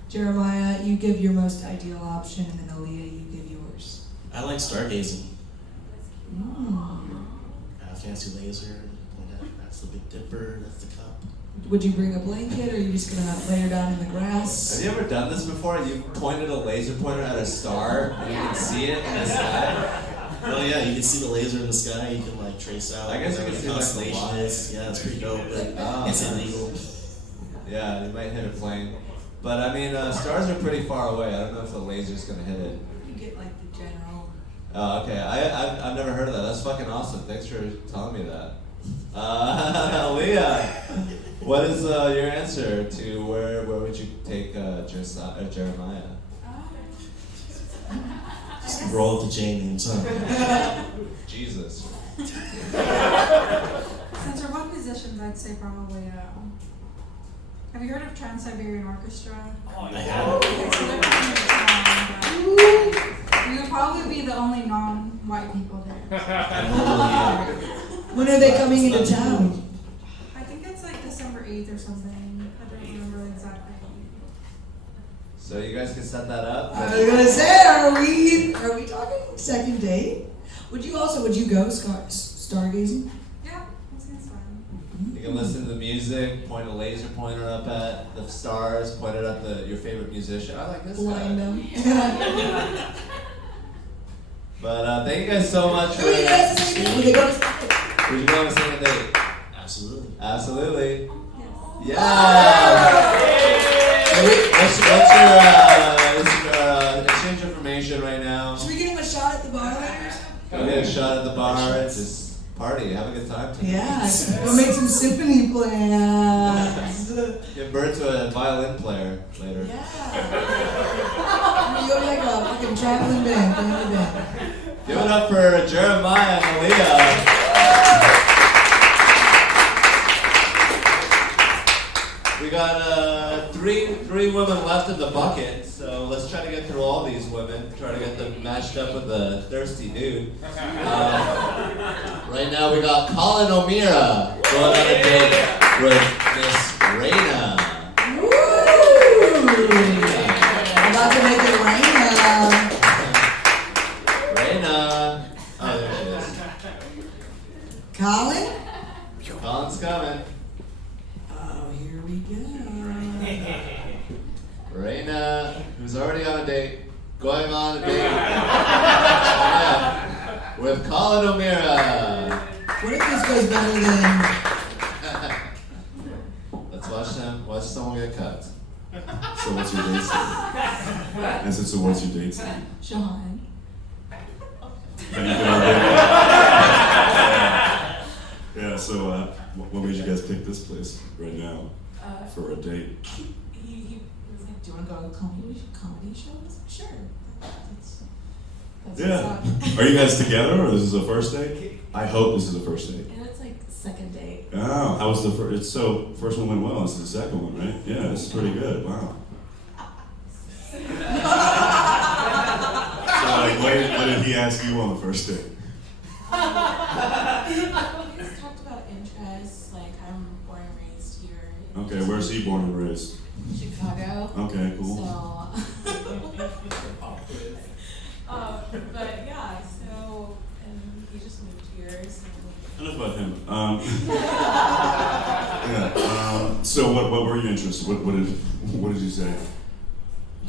Jeremiah, you give your most ideal option, and then Aaliyah, you give yours. I like stargazing. Mm. Fancy laser. That's the Big Dipper. That's the cup. Would you bring a blanket, or are you just gonna lay her down in the grass? Have you ever done this before? You pointed a laser pointer at a star and you can see it in the sky? Oh yeah, you can see the laser in the sky. You can like trace out. I guess you where can the see, like, the constellation line. is. Yeah, it's pretty dope, but Oh, it's nice. illegal. Yeah, you might hit a plane. But I mean, stars are pretty far away. I don't know if the laser's gonna hit it. You get like the general. Oh, okay. I've never heard of that. That's fucking awesome. Thanks for telling me that. Aaliyah, what is your answer to where would you take Jeremiah? Just roll with the J names, huh? Jesus. Since we're both musicians, I'd say probably. Have you heard of Trans-Siberian Orchestra? I have. Okay, so they're kind of we would probably be the only non-white people there. When are they coming into town? I think it's like December 8th or something. I don't remember exactly. So you guys can set that up? I was gonna say, are we talking second date? Would you go stargazing? Yeah, that seems fun. You can listen to the music, point a laser pointer up at the stars, point it at your favorite musician. I like this Blind guy. them. But thank you guys so much for. Would they go to second? Would you go on a second date? Absolutely. Absolutely. Yes. Yeah. What's your exchange information right now? Should we get him a shot at the bar later? Go get a shot at the bar and just party, have a good time. Yeah, go make some symphony plans. Give birth to a violin player later. Yeah. You're like a fucking traveling band, family band. Give it up for Jeremiah and Aaliyah. We got three women left in the bucket, so let's try to get through all these women. Try to get them matched up with the thirsty dude. Right now we got Colin and Mira going on a date with Miss Raina. Woo! About to make it rain. Raina. Oh, there she is. Colin? Colin's coming. Oh, here we go. Raina, who's already on a date, going on a date with Colin and Mira. What if this goes better than... Let's watch someone get cut. So what's your date name? I said, so what's your date name? Sean. Yeah, so what made you guys pick this place right now for a date? He was like, do you want to go to a comedy show? I was like, sure. That's Yeah. Are you guys together or this is a first date? I hope this is a first date. And it's like second date. Oh, how was the first? It's so first one went well. This is the second one, right? Yeah, this is pretty good. Wow. So like, what did he ask you on the first date? We just talked about interests. Like I'm born and raised here. Okay, where's he born and raised? Chicago. Okay, cool. So, but yeah, so and he just moved here. So. Enough about him. Yeah. So what were your interests? What did you say?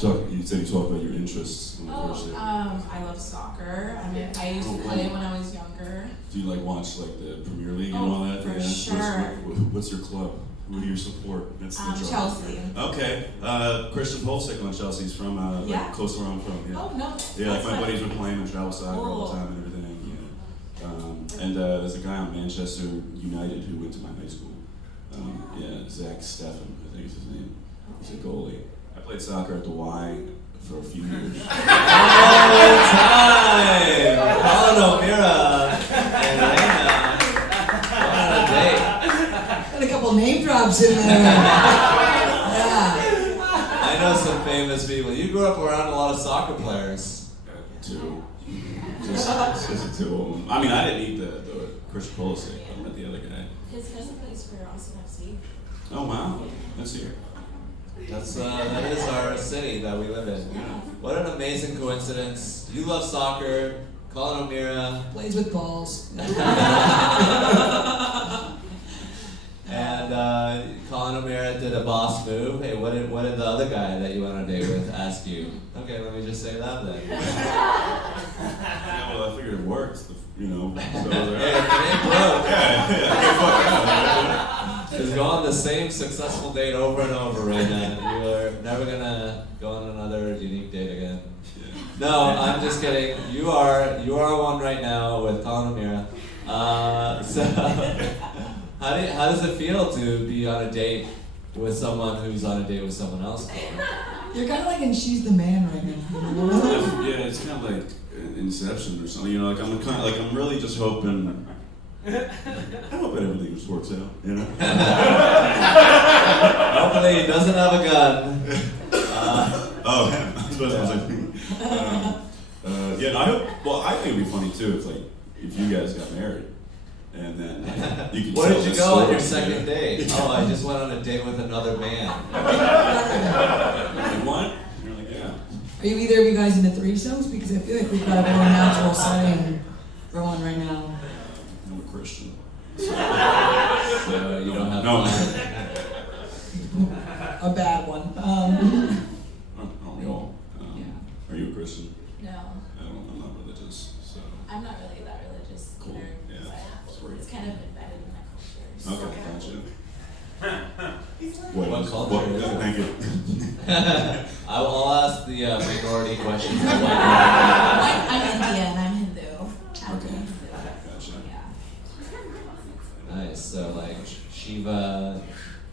You said you talked about your interests on the first date. I love soccer. I mean, I used to play when I was younger. Do you like watch like the Premier League and all that? For Yeah. sure. What's your club? Who do you support? That's the trouble. Chelsea. Okay. Christian Pulisic on Chelsea's from Yeah? like close to where I'm from. Yeah. Oh no. Yeah, like my buddies were playing on travel soccer all the time and everything. Yeah. And there's a guy on Manchester United who went to my high school. Zach Steffen, I think is his name. He's a goalie. I played soccer at the Y for a few years. Time! Colin and Mira and Raina. On a date. Got a couple name drops in there. Yeah. I know some famous people. You grew up around a lot of soccer players. Two. Just two of them. I mean, I didn't eat the Christian Pulisic. I met the other guy. His cousin plays for Austin FC. Oh wow, let's hear. That is our city that we live in. What an amazing coincidence. You love soccer. Colin and Mira plays with balls. And Colin did a boss move. Hey, what did the other guy that you went on a date with ask you? Okay, let me just say that then. Yeah, well, I figured it worked, you know. So I was like, Hey, if it ain't broke. yeah, get fucked up. Just go on the same successful date over and over right now. You are never gonna go on another unique date again. No, I'm just kidding. You are one right now with Colin and Mira. So how does it feel to be on a date with someone who's on a date with someone else? You're kind of like in She's the Man right now. You know? Yeah, it's kind of like Inception or something. You know, like I'm really just hoping. I hope that everything just works out. You know. Hopefully, he doesn't have a gun. Oh, man. I was like, yeah, no, I hope. Well, I think it'd be funny too if you guys got married, and then you could. Where tell did you the go on your story, second you know? date? Oh, I just went on a date with another man. Like, what? You're like, yeah. Are you either of you guys into threesomes? Because I feel like we've got a more natural setting for one right now. I'm a Christian. So you don't have No. A bad one. Aren't we all? Are you a Christian? No, I'm not religious, so. I'm not really that religious Cool. either. Yeah. But it's kind of embedded in my culture. Okay, gotcha. What culture is it? Thank you. I'll ask the minority questions. I'm Indian. I'm Hindu. Okay. Gotcha. Yeah. Nice. So like Shiva,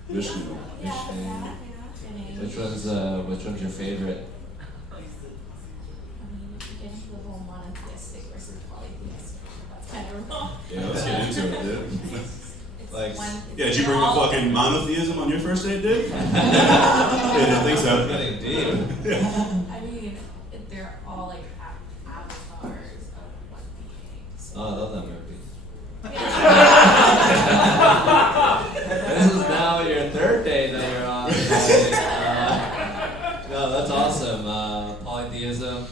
Vishnu. Vishnu. Which one's your favorite? I mean, if you get into the whole monotheistic versus polytheistic, that's kind of wrong. Yeah, let's get into it, dude. It's Like, one, Yeah, did you bring up fucking monotheism on your first date, dude? Yeah, I didn't think so. Getting deep. I mean, they're all like avatars of one being. So. Oh, I love that movie. Yeah. This is now your third day that you're on. No, that's awesome. Polytheism,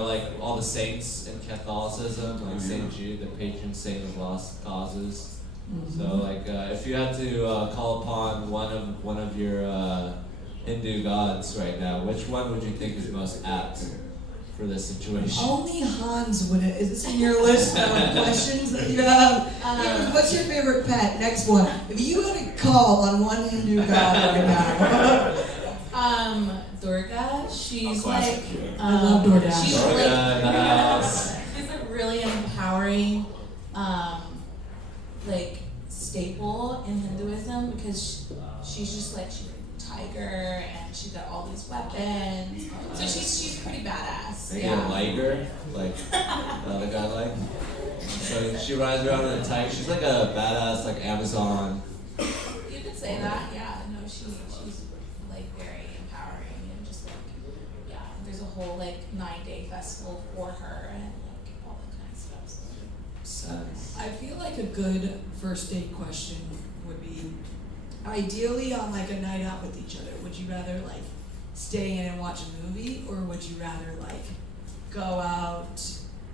like all the saints in Catholicism, like Saint Jude, the patron saint of lost causes. So, like, if you had to call upon one of your Hindu gods right now, which one would you think is most apt for this situation? Only Hans would it. Is this in your list of questions that you have? What's your favorite pet? Next one. If you had to call on one Hindu god right now. Durga. She's like, I love DoorDash. she's Durga like, in the house. she's a really empowering, like staple in Hinduism because she's just like she's a tiger and she's got all these weapons. So she's pretty badass. Maybe a liger, like the other guy like. So she rides around in a tiger. She's like a badass, like Amazon. You could say that, yeah. No, she's like very empowering and just like, yeah. There's a whole like 9-day festival for her and like all that kind of stuff. So. Sense. I feel like a good first date question would be, ideally on like a night out with each other, would you rather like stay in and watch a movie, or would you rather like go out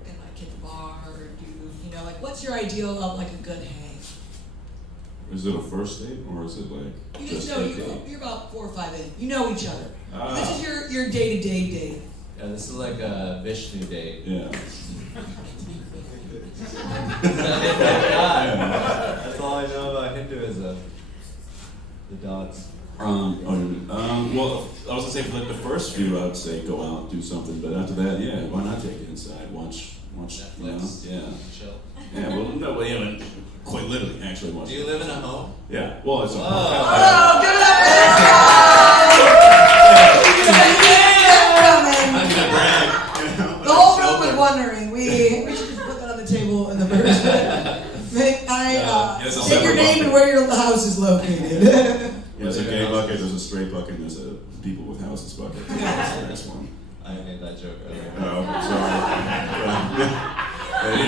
and like hit the bar or do, like what's your ideal of like a good hang? Is it a first date or is it like You just know a date? you're about 4 or 5 in. You know each other. Ah. This is your day-to-day date. Yeah, this is like a Vishnu date. Yeah. That's all I know about Hinduism. The dogs. Well, I was gonna say for like the first few, I would say go out, do something, but after that, yeah, why not take it inside, watch, Netflix. Yeah. Chill. Yeah, well, no, but yeah, quite literally, actually, watch. Do you live in a home? Yeah, well, it's a Oh, give it up for The whole room was wondering. We should just put that on the table in the first place. Take your name and where your house is located. There's a gay bucket, there's a straight bucket, and there's a people with houses bucket. That's the next one. I made that joke earlier. Oh, sorry.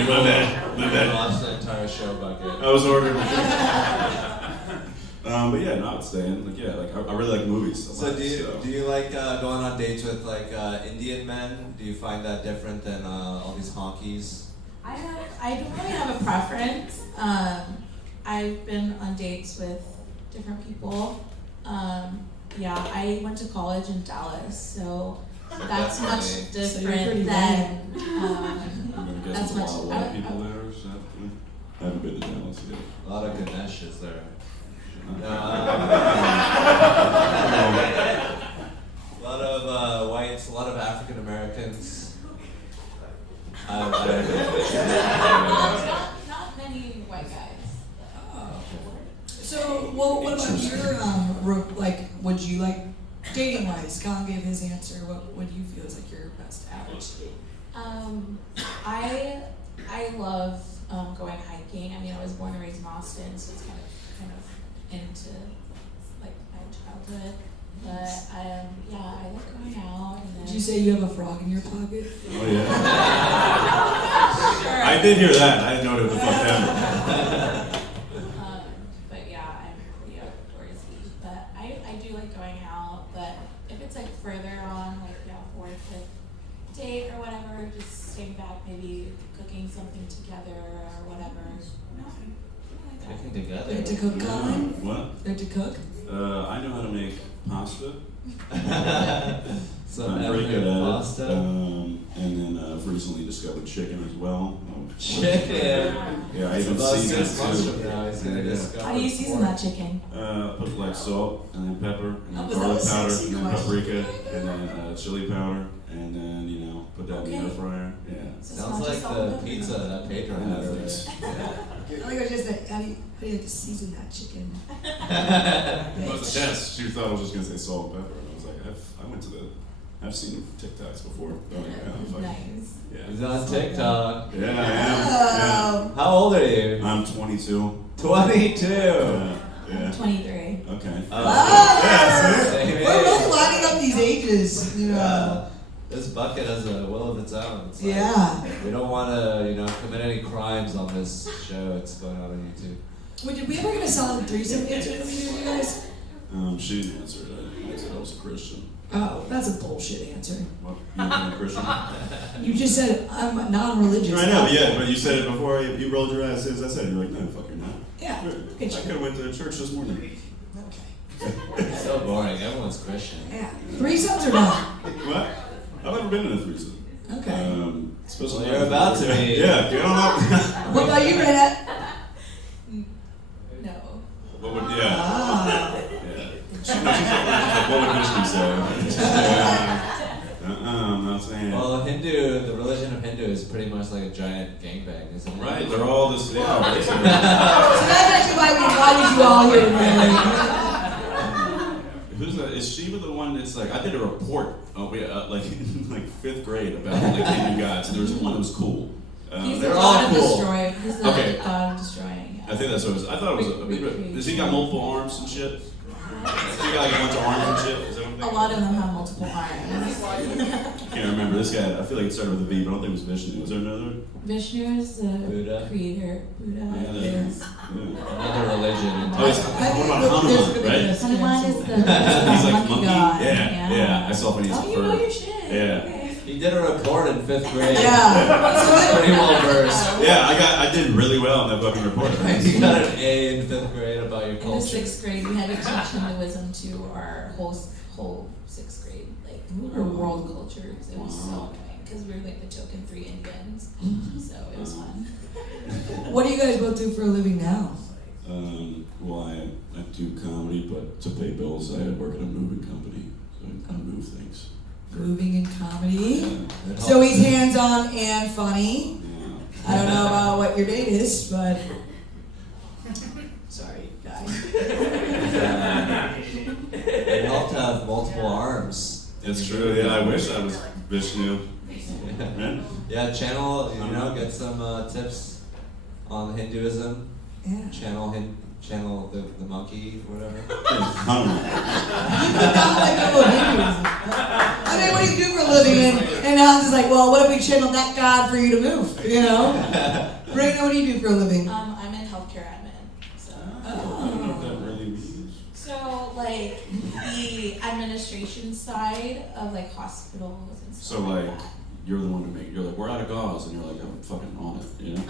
My bad. I watched the entire show bucket. I was ordering. But yeah, no, I'd stay in. Like, yeah, like I really like movies. So do you like going on dates with like Indian men? Do you find that different than all these honkies? I don't really have a preference. I've been on dates with different people. Yeah, I went to college in Dallas, so that's much different than. That's much. A lot of white people there. I haven't been to Dallas yet. A lot of Ganeshes there. A lot of whites, a lot of African Americans. Not many white guys. So, well, what about your, like, would you like, dating-wise, Colin gave his answer, what do you feel is like your best average date? I love going hiking. I mean, I was born and raised in Austin, so it's kind of into like my childhood. But yeah, I like going out. And then Did you say you have a frog in your pocket? Oh yeah. I did hear that. I didn't know what the fuck that meant. But yeah, I'm pretty outdoorsy. But I do like going out. But if it's like further on, like fourth, fifth date or whatever, just staying back, maybe cooking something together or whatever. Cooking together. Learn to cook, Colin? What? Learn to cook? I know how to make pasta. Some I'm pretty good at pasta. it. And then I've recently discovered chicken as well. Chicken? Yeah, I even About seasoned 6 months it from now, he's gonna too. discover How do you season that chicken? Put like salt and then pepper and then was that garlic a powder sexy and then question? paprika and then chili powder and then put that in the Okay. air fryer. Yeah. So Sounds it's like not just the pizza that Pedro had earlier. I think I just said, how do you have to season that chicken? It was a test. She thought I was just gonna say salt and pepper, and I was like, I've seen TikToks before. Oh, yeah, Nice. Yeah. He's on TikTok. Yeah, I am. How old are you? Yeah. I'm 22. 22. Yeah. 23. Okay. Ah! Same We're age. both lining up these ages, you know. Yeah. This bucket has a will of its own. It's like, Yeah. we don't want to, commit any crimes on this show. It's going out on YouTube. Would we ever get a solid threesome answer from either of you guys? She didn't answer it. I said I was a Christian. Oh, that's a bullshit answer. What? You being a Christian? You just said I'm non-religious. I know, yeah, but you said it before. You rolled your eyes as I said. You're like, no, fuck, you're not. Yeah. I could have went to church this morning. Okay. So boring. Everyone's Christian. Yeah. Threesomes or not? What? I've never been in a threesome. Okay. Especially Well, you're about to be. Yeah, get on up. What about you, Renette? No. What would, Ah. yeah. She's like, what would history say? I'm not saying. Well, the religion of Hindu is pretty much like a giant gangbang, isn't it? Right, they're all this, yeah. So that's actually why we invited you all here today. Who's that? Is Shiva the one that's like, I did a report, like in like 5th grade about like Hindu gods, and there was one that was cool. He's the They're all god of cool. destroying. He's the Okay. god of destroying. Yeah. I think that's what it was. I thought it was does he got multiple arms and shit? Does he got like a bunch of arms and shit? Is that what I'm A thinking? lot of them have multiple arms. I can't remember. This guy, I feel like it started with a V, but I don't think it was Vishnu. Was there another? Vishnu is the Buddha. creator. Buddha Yeah, is. Another religion. Oh, what about Hanuman, right? Hanuman is the He's like monkey monkey. god. Yeah. I saw when he's Oh, you know your shit. Yeah. Okay. He did a report in 5th grade. Yeah. Pretty well versed. Yeah, I did really well in that fucking report. You got an A in 5th grade about your In the culture. 6th grade, we had to teach Hinduism to our whole 6th grade, like our world cultures. It was so annoying because we were like the token 3 Indians, so it was fun. What do you guys both do for a living now? Well, I do comedy, but to pay bills, I work at a moving company, so I move things. Moving in comedy. Yeah. So he's hands-on and funny. Yeah. I don't know about what your date is, but sorry, guys. It helped to have multiple arms. It's true, yeah, I wish I was Vishnu. Yeah, channel, get some tips on Hinduism. Yeah. Channel the monkey, whatever. I mean, what do you do for a living? And Hans is like, well, what if we channeled that God for you to move? Brayden, what do you do for a living? I'm in healthcare admin, so. I don't know what that really means. So like the administration side of like hospitals and stuff So like like, that. you're the one to you're like, we're out of gauze, and you're like, I'm fucking on it, you know?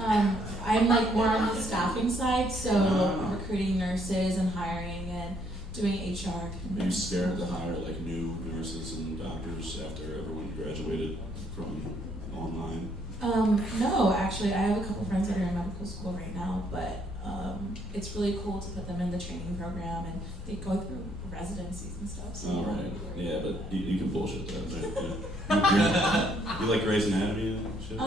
I'm like more on the staffing side, so Ah. recruiting nurses and hiring and doing HR. Are you scared to hire like new nurses and doctors after everyone graduated from online? No, actually, I have a couple friends that are in medical school right now, but it's really cool to put them in the training program, and they go through residencies and stuff. So Oh, right. Yeah, but you can bullshit that, right? Yeah. You like Grey's Anatomy and shit?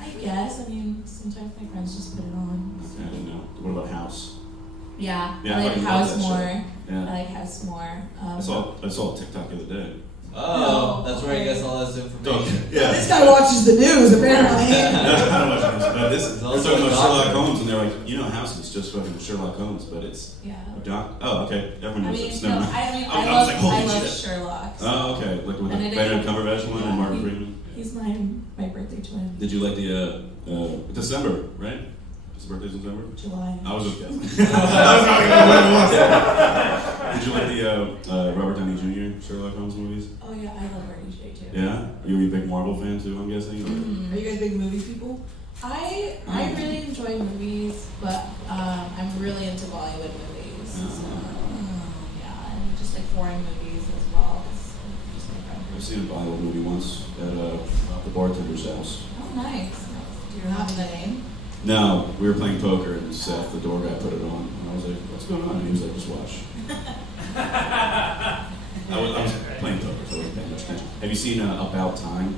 I guess. I mean, sometimes my friends just put it on. I didn't know. What about House? Yeah, Yeah, I I like fucking love House that more. show. Yeah. I like House more. I saw a TikTok the other day. Oh, that's where he gets all this information. Yeah. This guy watches the news, apparently. I don't watch this. No, this It's we're also talking about a Sherlock doctor. Holmes, and they're like, you know, House is just fucking Sherlock Holmes, but it's Yeah. a doc. Oh, okay. Everyone I knows mean, this. no, Never mind. I mean, I I was like, holy love shit. Sherlock. So. Oh, okay. Like with And the it- Benedict Cumberbatch one yeah, and Martin he- Freeman. He's my birthday twin. Did you like the December? Right? His birthday's in December. July. I was just guessing. I was not gonna know what it was. Did you like the Robert Downey Jr. Sherlock Holmes movies? Oh yeah, I love RDJ too. Yeah. Are you a big Marvel fan too? I'm guessing. Or? Are you guys big movie people? I really enjoy movies, but I'm really into Bollywood movies. So, yeah, and just like foreign movies as well. It's just my I've preference. seen a Bollywood movie once at the bartender's house. Oh, nice. Do you remember the name? No, we were playing poker and Seth, the door guy, put it on. And I was like, what's going on? And he was like, just watch. I was playing poker, so I wasn't paying much attention. Have you seen About Time?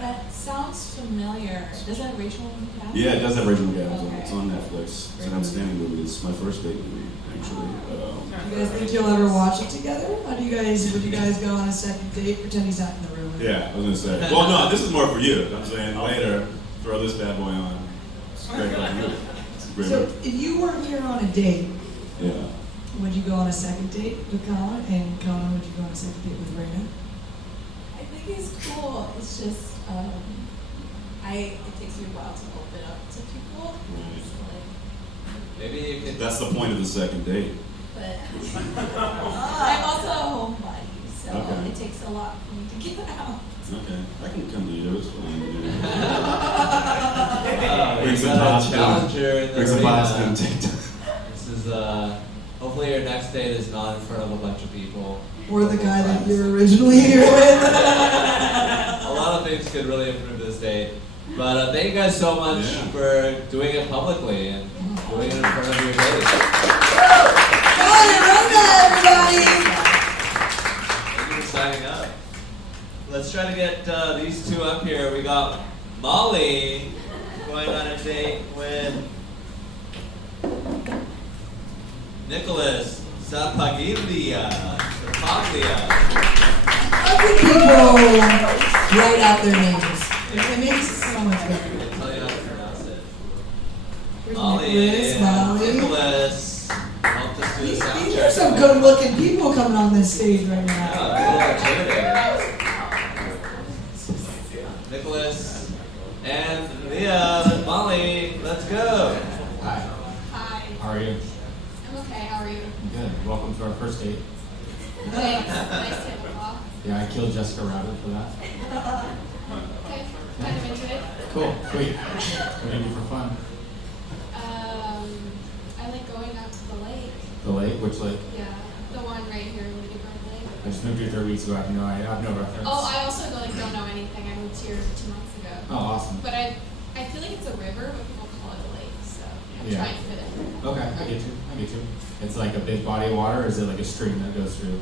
That sounds familiar. Does that have Rachel McAdams? Yeah, it does have Rachel McAdams on it. Okay. It's on Netflix. It's an outstanding movie. It's my first date movie, actually. Do you guys think you'll ever watch it together? How do you guys, would you guys go on a second date? Pretend he's not in the room. Yeah, I was gonna say. Well, no, this is more for you. I'm saying later, throw this bad boy on. It's a great fucking movie. It's a great So movie. if you weren't here on a date, Yeah. would you go on a second date with Colin? And Colin, would you go on a second date with Raina? I think he's cool. It's just, it takes me a while to open up to people. So like, Maybe you could. That's the point of the second date. but I'm also a homebody, so Okay. it takes a lot for me to get out. Okay, I can come to you. It's fine. Bring Bring some pasta. challenger in the Bring some arena. pasta and TikTok. This is hopefully your next date is not in front of a bunch of people. Or the guy that you were originally here with? A lot of things could really improve this date. But thank you guys so much for doing it publicly and doing it in front of your date. Colin and Raina, everybody! Thank you for signing up. Let's try to get these two up here. We got Molly going on a date with Nicholas Zapaglia. I think people write out their names. It makes it so much better. I'll tell you how to pronounce it. Where's Molly Nicholas? Molly. and Nicholas. Helped us do the sound These check. are some good-looking people coming on this stage right now. Yeah, Nicholas and Leah, Molly, let's go. Hi. Hi. How are you? I'm okay. How are you? Good. Welcome to our first date. Thanks. Nice tablecloth. Yeah, I killed Jessica Rabbit for that. Okay. Kind of into it. Cool. Sweet. What do you do for fun? I like going out to the lake. The lake? Which lake? Yeah. The one right here, Lady Bird Lake. I just moved here 3 weeks ago. I have no reference. Oh, I also don't know anything. I moved here 2 months ago. Oh, awesome. But I feel like it's a river, but people call it a lake, so I'm Yeah. trying to fit it. Okay, I get you. It's like a big body of water, or is it like a stream that goes through?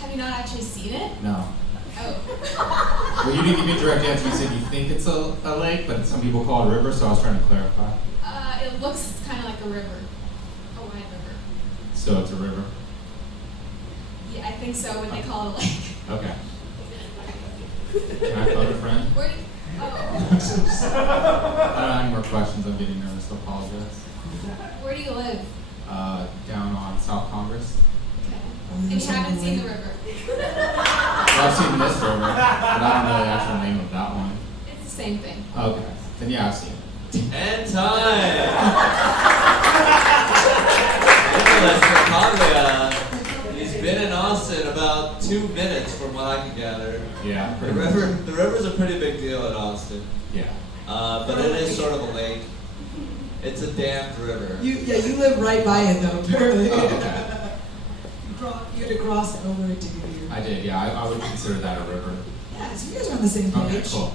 Have you not actually seen it? No. Oh. Well, you didn't give me a direct answer. You said you think it's a lake, but some people call it a river, so I was trying to clarify. It looks kind of like a river. A wide river. So it's a river. Yeah, I think so, but they call it a lake. Okay. Can I phone a friend? Where do I don't have any more questions. I'm getting nervous. I apologize. Where do you live? Down on South Congress. And you haven't seen the river? Well, I've seen this river, but I don't know the actual name of that one. It's the same thing. Okay. Then yeah, I've seen it. And time! Nicholas Zapaglia. He's been in Austin about 2 minutes from what I can gather. Yeah, The pretty much. river's a pretty big deal in Austin. Yeah. but it is sort of a lake. It's a dammed river. You live right by it though, apparently. Oh, okay. You had to cross over it to get here. I did, yeah. I would consider that a river. Yeah, so you guys are on the same page. Okay, cool.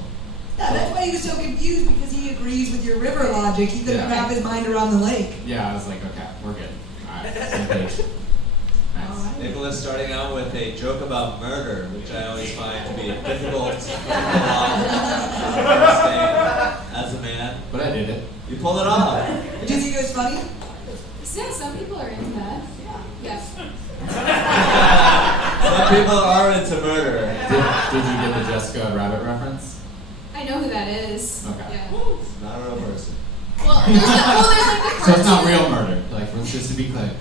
Yeah, that's why he was so confused, because he agrees with your river logic. He couldn't wrap his mind around the lake. Yeah, I was like, okay, we're good. All right, same page. Nice. Nicholas starting out with a joke about murder, which I always find to be difficult to understand as a man. But I did it. You pulled it off. Do you think it was funny? Yeah, some people are into that. Yes. Some people are into murder. Did you get the Jessica Rabbit reference? I know who that is. Okay. Yeah. It's not a real person. Well, there's like the So it's not cartoon. real murder. Like, just to be clear.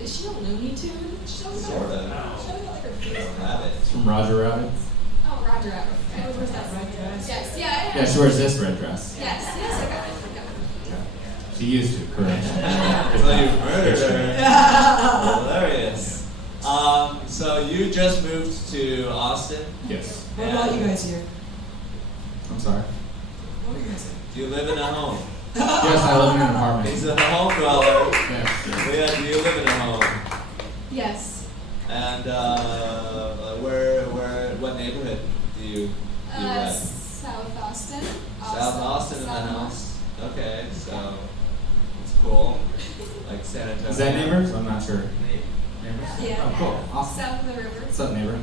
Is she a Looney Tune? Sort of. Rabbit. It's from Roger Rabbit. Oh, Roger Rabbit. Okay. Where's that red dress? Yes, yeah. Yeah, she wears this red dress. Yes, I got it. She used to, correct. So you murdered her. Hilarious. So you just moved to Austin? Yes. What brought you guys here? I'm sorry. What were you guys saying? Do you live in a home? Yes, I live in an apartment. He's a home dweller. Yes. Leah, do you live in a home? Yes. And what neighborhood do you rent? South Austin. South Austin in the house. Okay, so it's cool. Like San Antonio. Is that neighbors? I'm not sure. Neighbors? Yeah. Oh, cool. Awesome. South of the river. What's up, neighbor?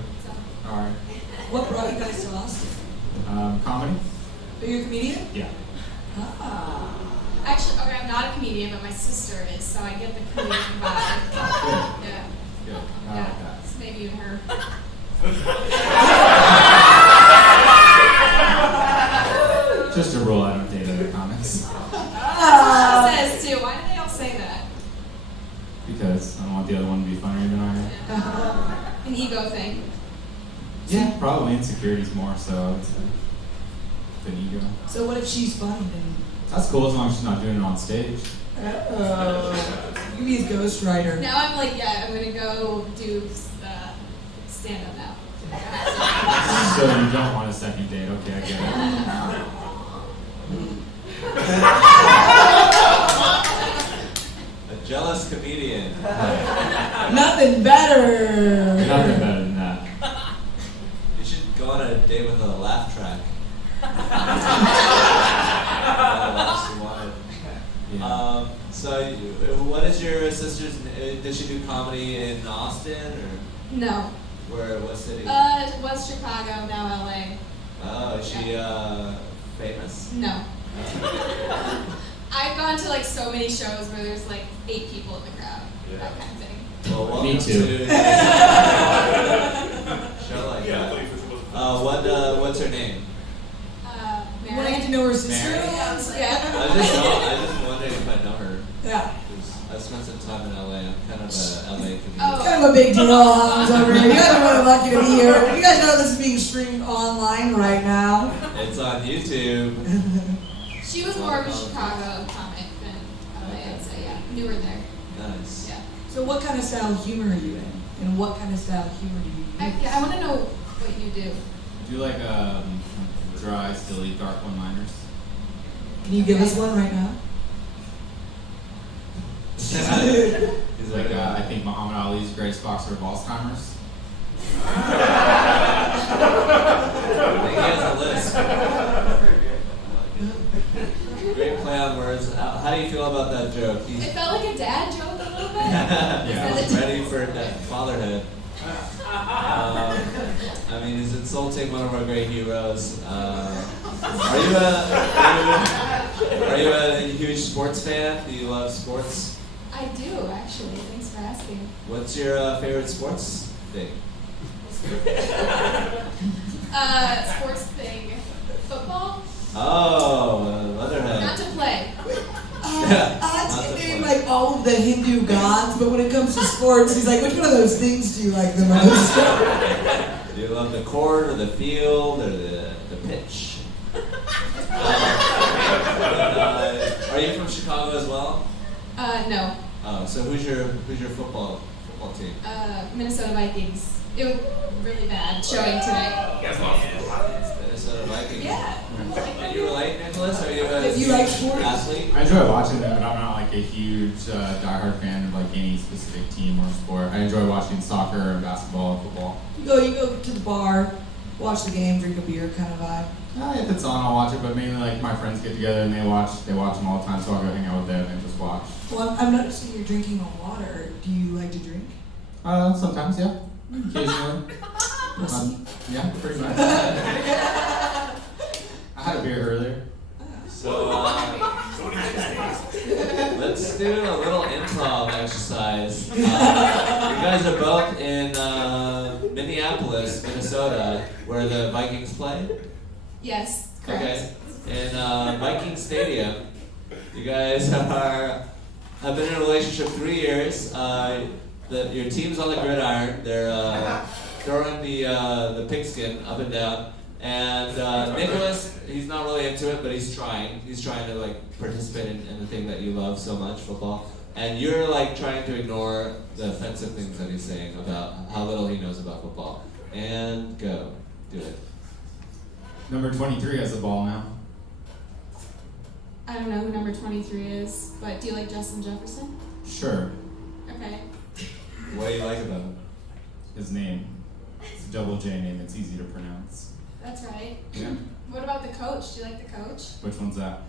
All right. What brought you guys to Austin? Comedy? Are you a comedian? Yeah. Ah. Actually, okay, I'm not a comedian, but my sister is, so I get the comedian vibe. Yeah. Good. I Yeah. like that. So maybe even her. Just a rule, I don't date other comics. That's what she says too. Why do they all say that? Because I don't want the other one to be funnier than I am. An ego thing. Yeah, probably insecurities more so. It's an ego. So what if she's funny then? That's cool as long as she's not doing it on stage. You be his ghostwriter. Now I'm like, yeah, I'm gonna go do stand up now. So you don't want a second date. Okay, I get it. A jealous comedian. Nothing better. Nothing better than that. You should go on a date with a laugh track. What is your sister's? Did she do comedy in Austin or? No. Where? What city? Was Chicago, now LA. Oh, is she famous? No. I've gone to like so many shows where there's like 8 people in the crowd. Yeah. That kind of thing. Well, welcome Me too. to show like that. What's her name? You want to get to know her sister? Mary? Yeah. I just wondered if I know her. Yeah. I spent some time in LA. I'm kind of a LA comedian. It's kind of a big deal, Hans, over here. You guys are really lucky to be here. You guys know this is being streamed online right now. It's on YouTube. She was more of a Chicago comic than LA, I'd say, yeah. Newer there. Nice. Yeah. So what kind of style of humor are you in? And what kind of style of humor do you use? I want to know what you do. Do like dry, silly, dark one-liners. Can you give us one right now? He's like, I think Muhammad Ali's the greatest boxer of Alzheimer's. I think he has a list. Great play on words. How do you feel about that joke? It felt like a dad joke a little bit. Yeah, I was ready for fatherhood. I mean, he's insulting one of our great heroes. Are you a huge sports fan? Do you love sports? I do, actually. Thanks for asking. What's your favorite sports thing? Sports thing. Football? Oh, Leatherhead. Not to play. I can name like all of the Hindu gods, but when it comes to sports, he's like, which one of those things do you like the most? Do you love the court or the field or the pitch? Are you from Chicago as well? No. Oh, so who's your football team? Minnesota Vikings. It was really bad showing today. Minnesota Minnesota Vikings. Yeah. Can you relate, Nicholas? Are you If you like sports. athlete? I enjoy watching them, but I'm not like a huge diehard fan of like any specific team or sport. I enjoy watching soccer and basketball and football. You go to the bar, watch the game, drink a beer kind of vibe. If it's on, I'll watch it, but mainly like my friends get together and they watch them all the time, so I'll go hang out with them and just watch. Well, I'm noticing you're drinking a water. Do you like to drink? Sometimes, yeah. Occasionally. Yeah, pretty much. I had a beer earlier. So, let's do a little improv exercise. You guys are both in Minneapolis, Minnesota, where the Vikings play? Yes, correct. Okay. In Viking Stadium, you guys have been in a relationship 3 years. Your team's on the gridiron. They're throwing the pigskin up and down. And Nicholas, he's not really into it, but he's trying. He's trying to like participate in the thing that you love so much, football. And you're like trying to ignore the offensive things that he's saying about how little he knows about football. And go. Do it. Number 23 has the ball now. I don't know who number 23 is, but do you like Justin Jefferson? Sure. Okay. What do you like about him? His name. It's a double J name. It's easy to pronounce. That's right. Yeah. What about the coach? Do you like the coach? Which one's that?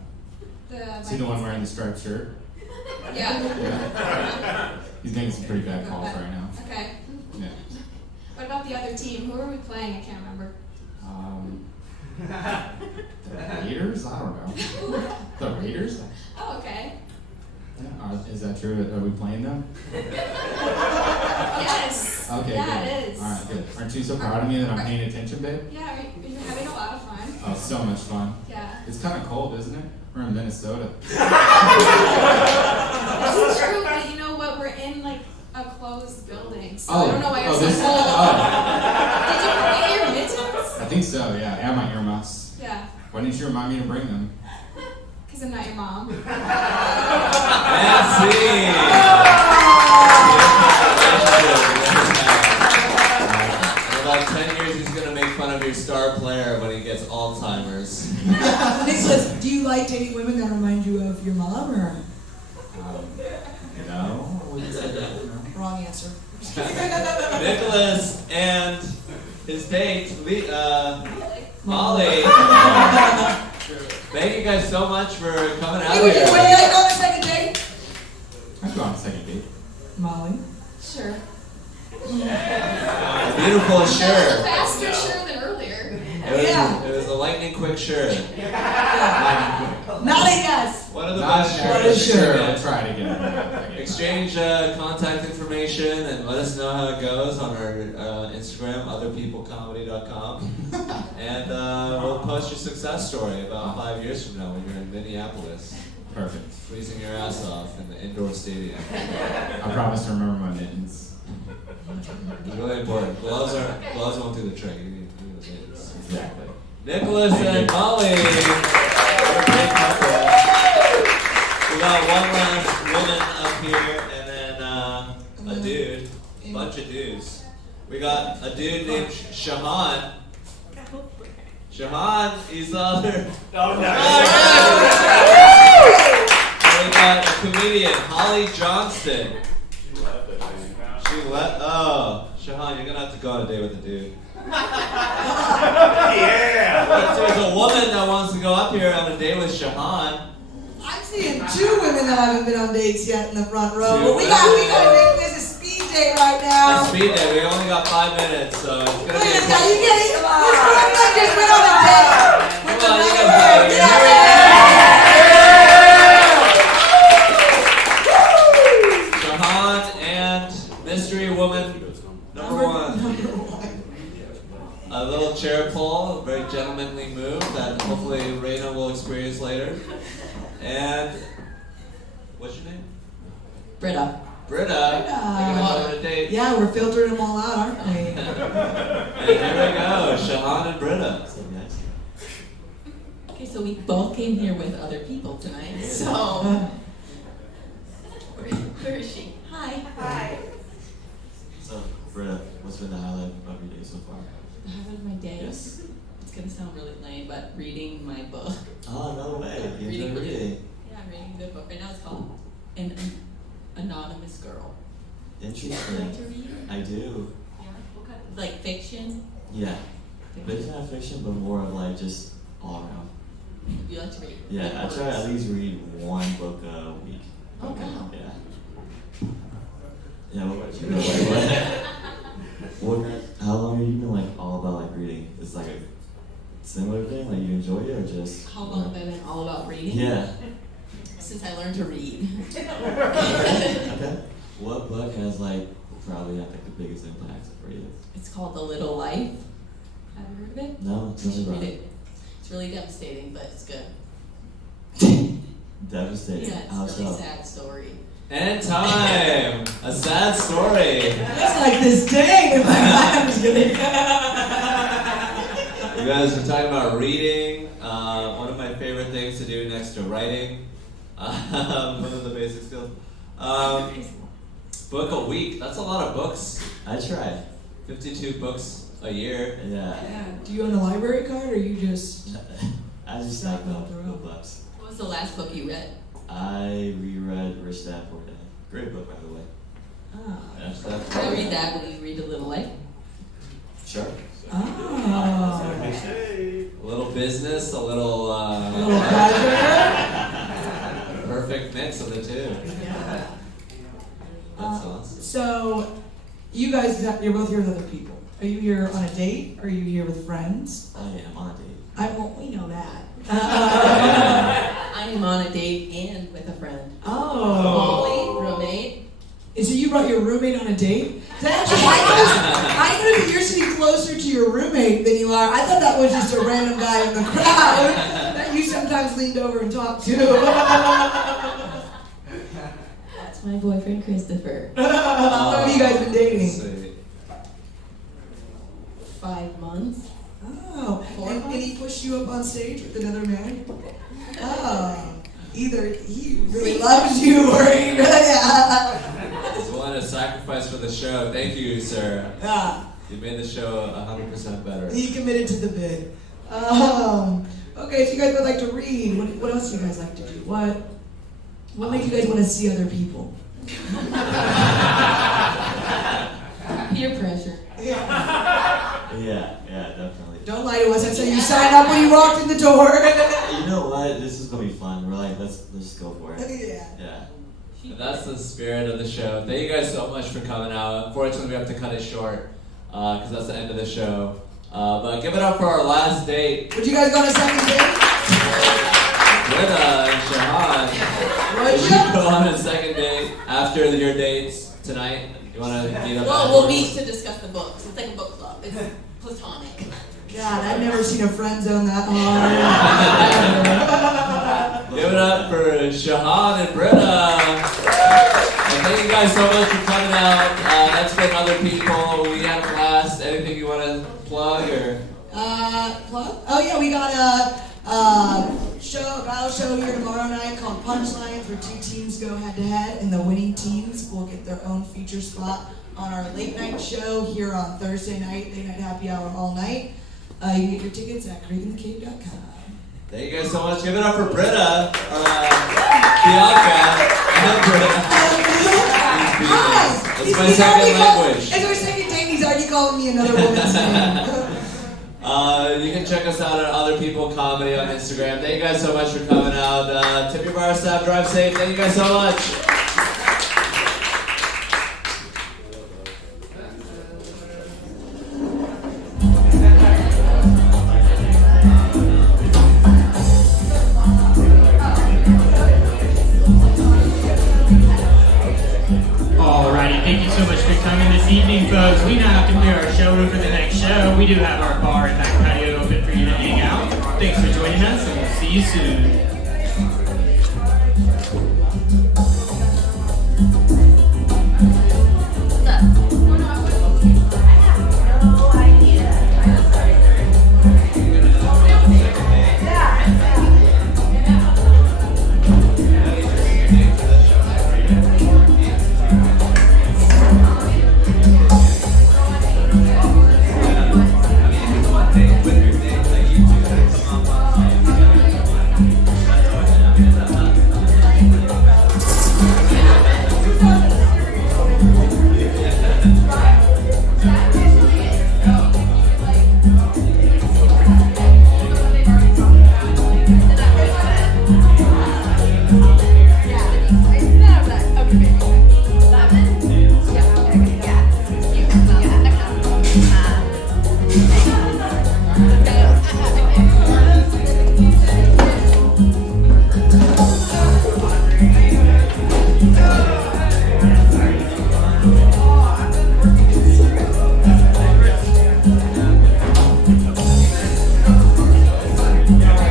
Is he the Vikings. one wearing the striped shirt? Yeah. Yeah. He's making some pretty bad calls right now. Okay. Yeah. What about the other team? Who are we playing? I can't remember. The Raiders? I don't know. The Raiders? Oh, okay. Yeah. Is that true? Are we playing them? Yes. Okay, Yeah, good. it is. All right, good. Aren't you so proud of me that I'm paying attention, babe? Yeah, you're having a lot of fun. Oh, so much fun. Yeah. It's kind of cold, isn't it? We're in Minnesota. That's true, but you know what? We're in like a closed building, so I don't know why you're so cold. Did you bring your mittens? I think so, yeah. And my earmuffs. Yeah. Why didn't you remind me to bring them? Because I'm not your mom. In about 10 years, he's going to make fun of your star player when he gets Alzheimer's. Nicholas, do you like dating women that remind you of your mom, or? No. Wrong answer. Nicholas and his date, Molly. Thank you guys so much for coming out Hey, would you here. like to go on a second date? I'd go on a second date. Molly? Sure. Beautiful shirt. Faster sure than earlier. It was a lightning quick shirt. Not a yes. One of the Not best sure. shirts. Sure. I'll try it again. Exchange contact information and let us know how it goes on our Instagram, otherpeoplecomedy.com. And we'll post your success story about 5 years from now when you're in Minneapolis. Perfect. Freezing your ass off in the indoor stadium. I promise to remember my mittens. It's really important. Gloves won't do the trick. You need the mittens. Exactly. Nicholas and Molly. What a great couple. We got one last woman up here and then a dude. A bunch of dudes. We got a dude named Shaman. Shaman, he's the other. Oh, no. We got a comedian, Holly Johnston. She left. Oh, Shahan, you're gonna have to go on a date with a dude. Yeah. But there's a woman that wants to go up here on a date with Shahan. I'm seeing 2 women that haven't been on dates yet in the front row. Two But we gotta make this a speed date right A now. speed date. We only got 5 minutes, so it's gonna be. Wait a second, you get it? This woman just went on a date with Come on, you another guys girl. gotta Get get out here. there! Shahan and mystery woman number 1. A little chair pull, a very gentlemanly move that hopefully Raina will experience later. And what's your name? Britta. Britta. You're gonna go on a date. Yeah, we're filtering them all out, aren't we? And here we go, Shahan and Britta. Okay, so we both came here with other people tonight. So, Where is she? hi. Hi. So, Britta, what's been the highlight of your day so far? The highlight of my day. Yes. it's gonna sound really lame, but reading my book. Oh, no way. You enjoy reading. Yeah, I'm reading a good book right now. It's called An Anonymous Girl. Interesting. You like to read? I do. Yeah. What kind of, like fiction? Yeah. But it's not fiction, but more of like just all around. You like to read? Yeah, Like I words? try to at least read one book a week. Oh, wow. Yeah. Yeah, what about you? How long have you been like all about like reading? Is like a similar thing? Like you enjoy it or just? How long have I been all about reading? Yeah. Since I learned to read. Okay. What book has like probably had like the biggest impact for you? It's called The Little Life. Have you heard of it? No, tell me about Read it. it. It's really devastating, but it's good. Devastating. Yeah, it's How a really so? sad story. And time! A sad story. It's like this day in my mind. I'm just kidding. You guys are talking about reading. One of my favorite things to do next to writing. One of the basic skills. Book a week. That's a lot of books. I try. 52 books a year. Yeah. Do you own a library card or you just? I just stack up the books. What was the last book you read? I reread Rich Dad Poor Dad. Great book, by the way. Oh. Rich Dad Can Poor I Dad. read that when you read A Little Life? Sure. Oh. A little business, a little. A little pleasure. Perfect mix of the two. That's awesome. So, you guys, you're both here with other people. Are you here on a date? Or are you here with friends? I am on a date. We know that. I am on a date and with a friend. Oh. Holly, roommate. And so you brought your roommate on a date? So actually, I know that you're sitting closer to your roommate than you are. I thought that was just a random guy in the crowd that you sometimes leaned over and talked to. That's my boyfriend, Christopher. How long have you guys been dating? 5 months. Oh, and he pushed you up on stage with another man? Oh, either he really loves you or he really... He's willing to sacrifice for the show. Thank you, sir. Yeah. You made the show 100% better. He committed to the bid. Okay, so you guys would like to read. What else do you guys like to do? What makes you guys want to see other people? Peer pressure. Yeah, definitely. Don't lie to us. That's how you signed up when you walked in the door. You know what? This is gonna be fun. We're like, let's just go for it. Yeah. And that's the spirit of the show. Thank you guys so much for coming out. Unfortunately, we have to cut it short because that's the end of the show. But give it up for our last date. Would you guys go on a second date? Britta and Shahan. Would you go on a second date after your dates tonight? You want to meet up? Well, we'll meet to discuss the books. It's like a book club. It's platonic. God, I've never seen a friend zone that hard. Give it up for Shahan and Britta. And thank you guys so much for coming out. That's been other people. We had a blast. Anything you want to plug or? Plug? Oh yeah, we got a battle show here tomorrow night called Punchlines, where 2 teams go head to head, and the winning teams will get their own feature spot on our late night show here on Thursday night, late night happy hour all night. You can get your tickets at creekandthecave.com. Thank you guys so much. Give it up for Britta, Bianca, and Britta. That's my second language. As our second date, he's already calling me another woman's name. You can check us out at Other People Comedy on Instagram. Thank you guys so much for coming out. Tip your bar staff, drive safe. Thank you guys so much. Alrighty, thank you so much for coming this evening, folks. We now have to clear our showroom for the next show. We do have our bar and back patio open for you to hang out. Thanks for joining us, and we'll see you soon.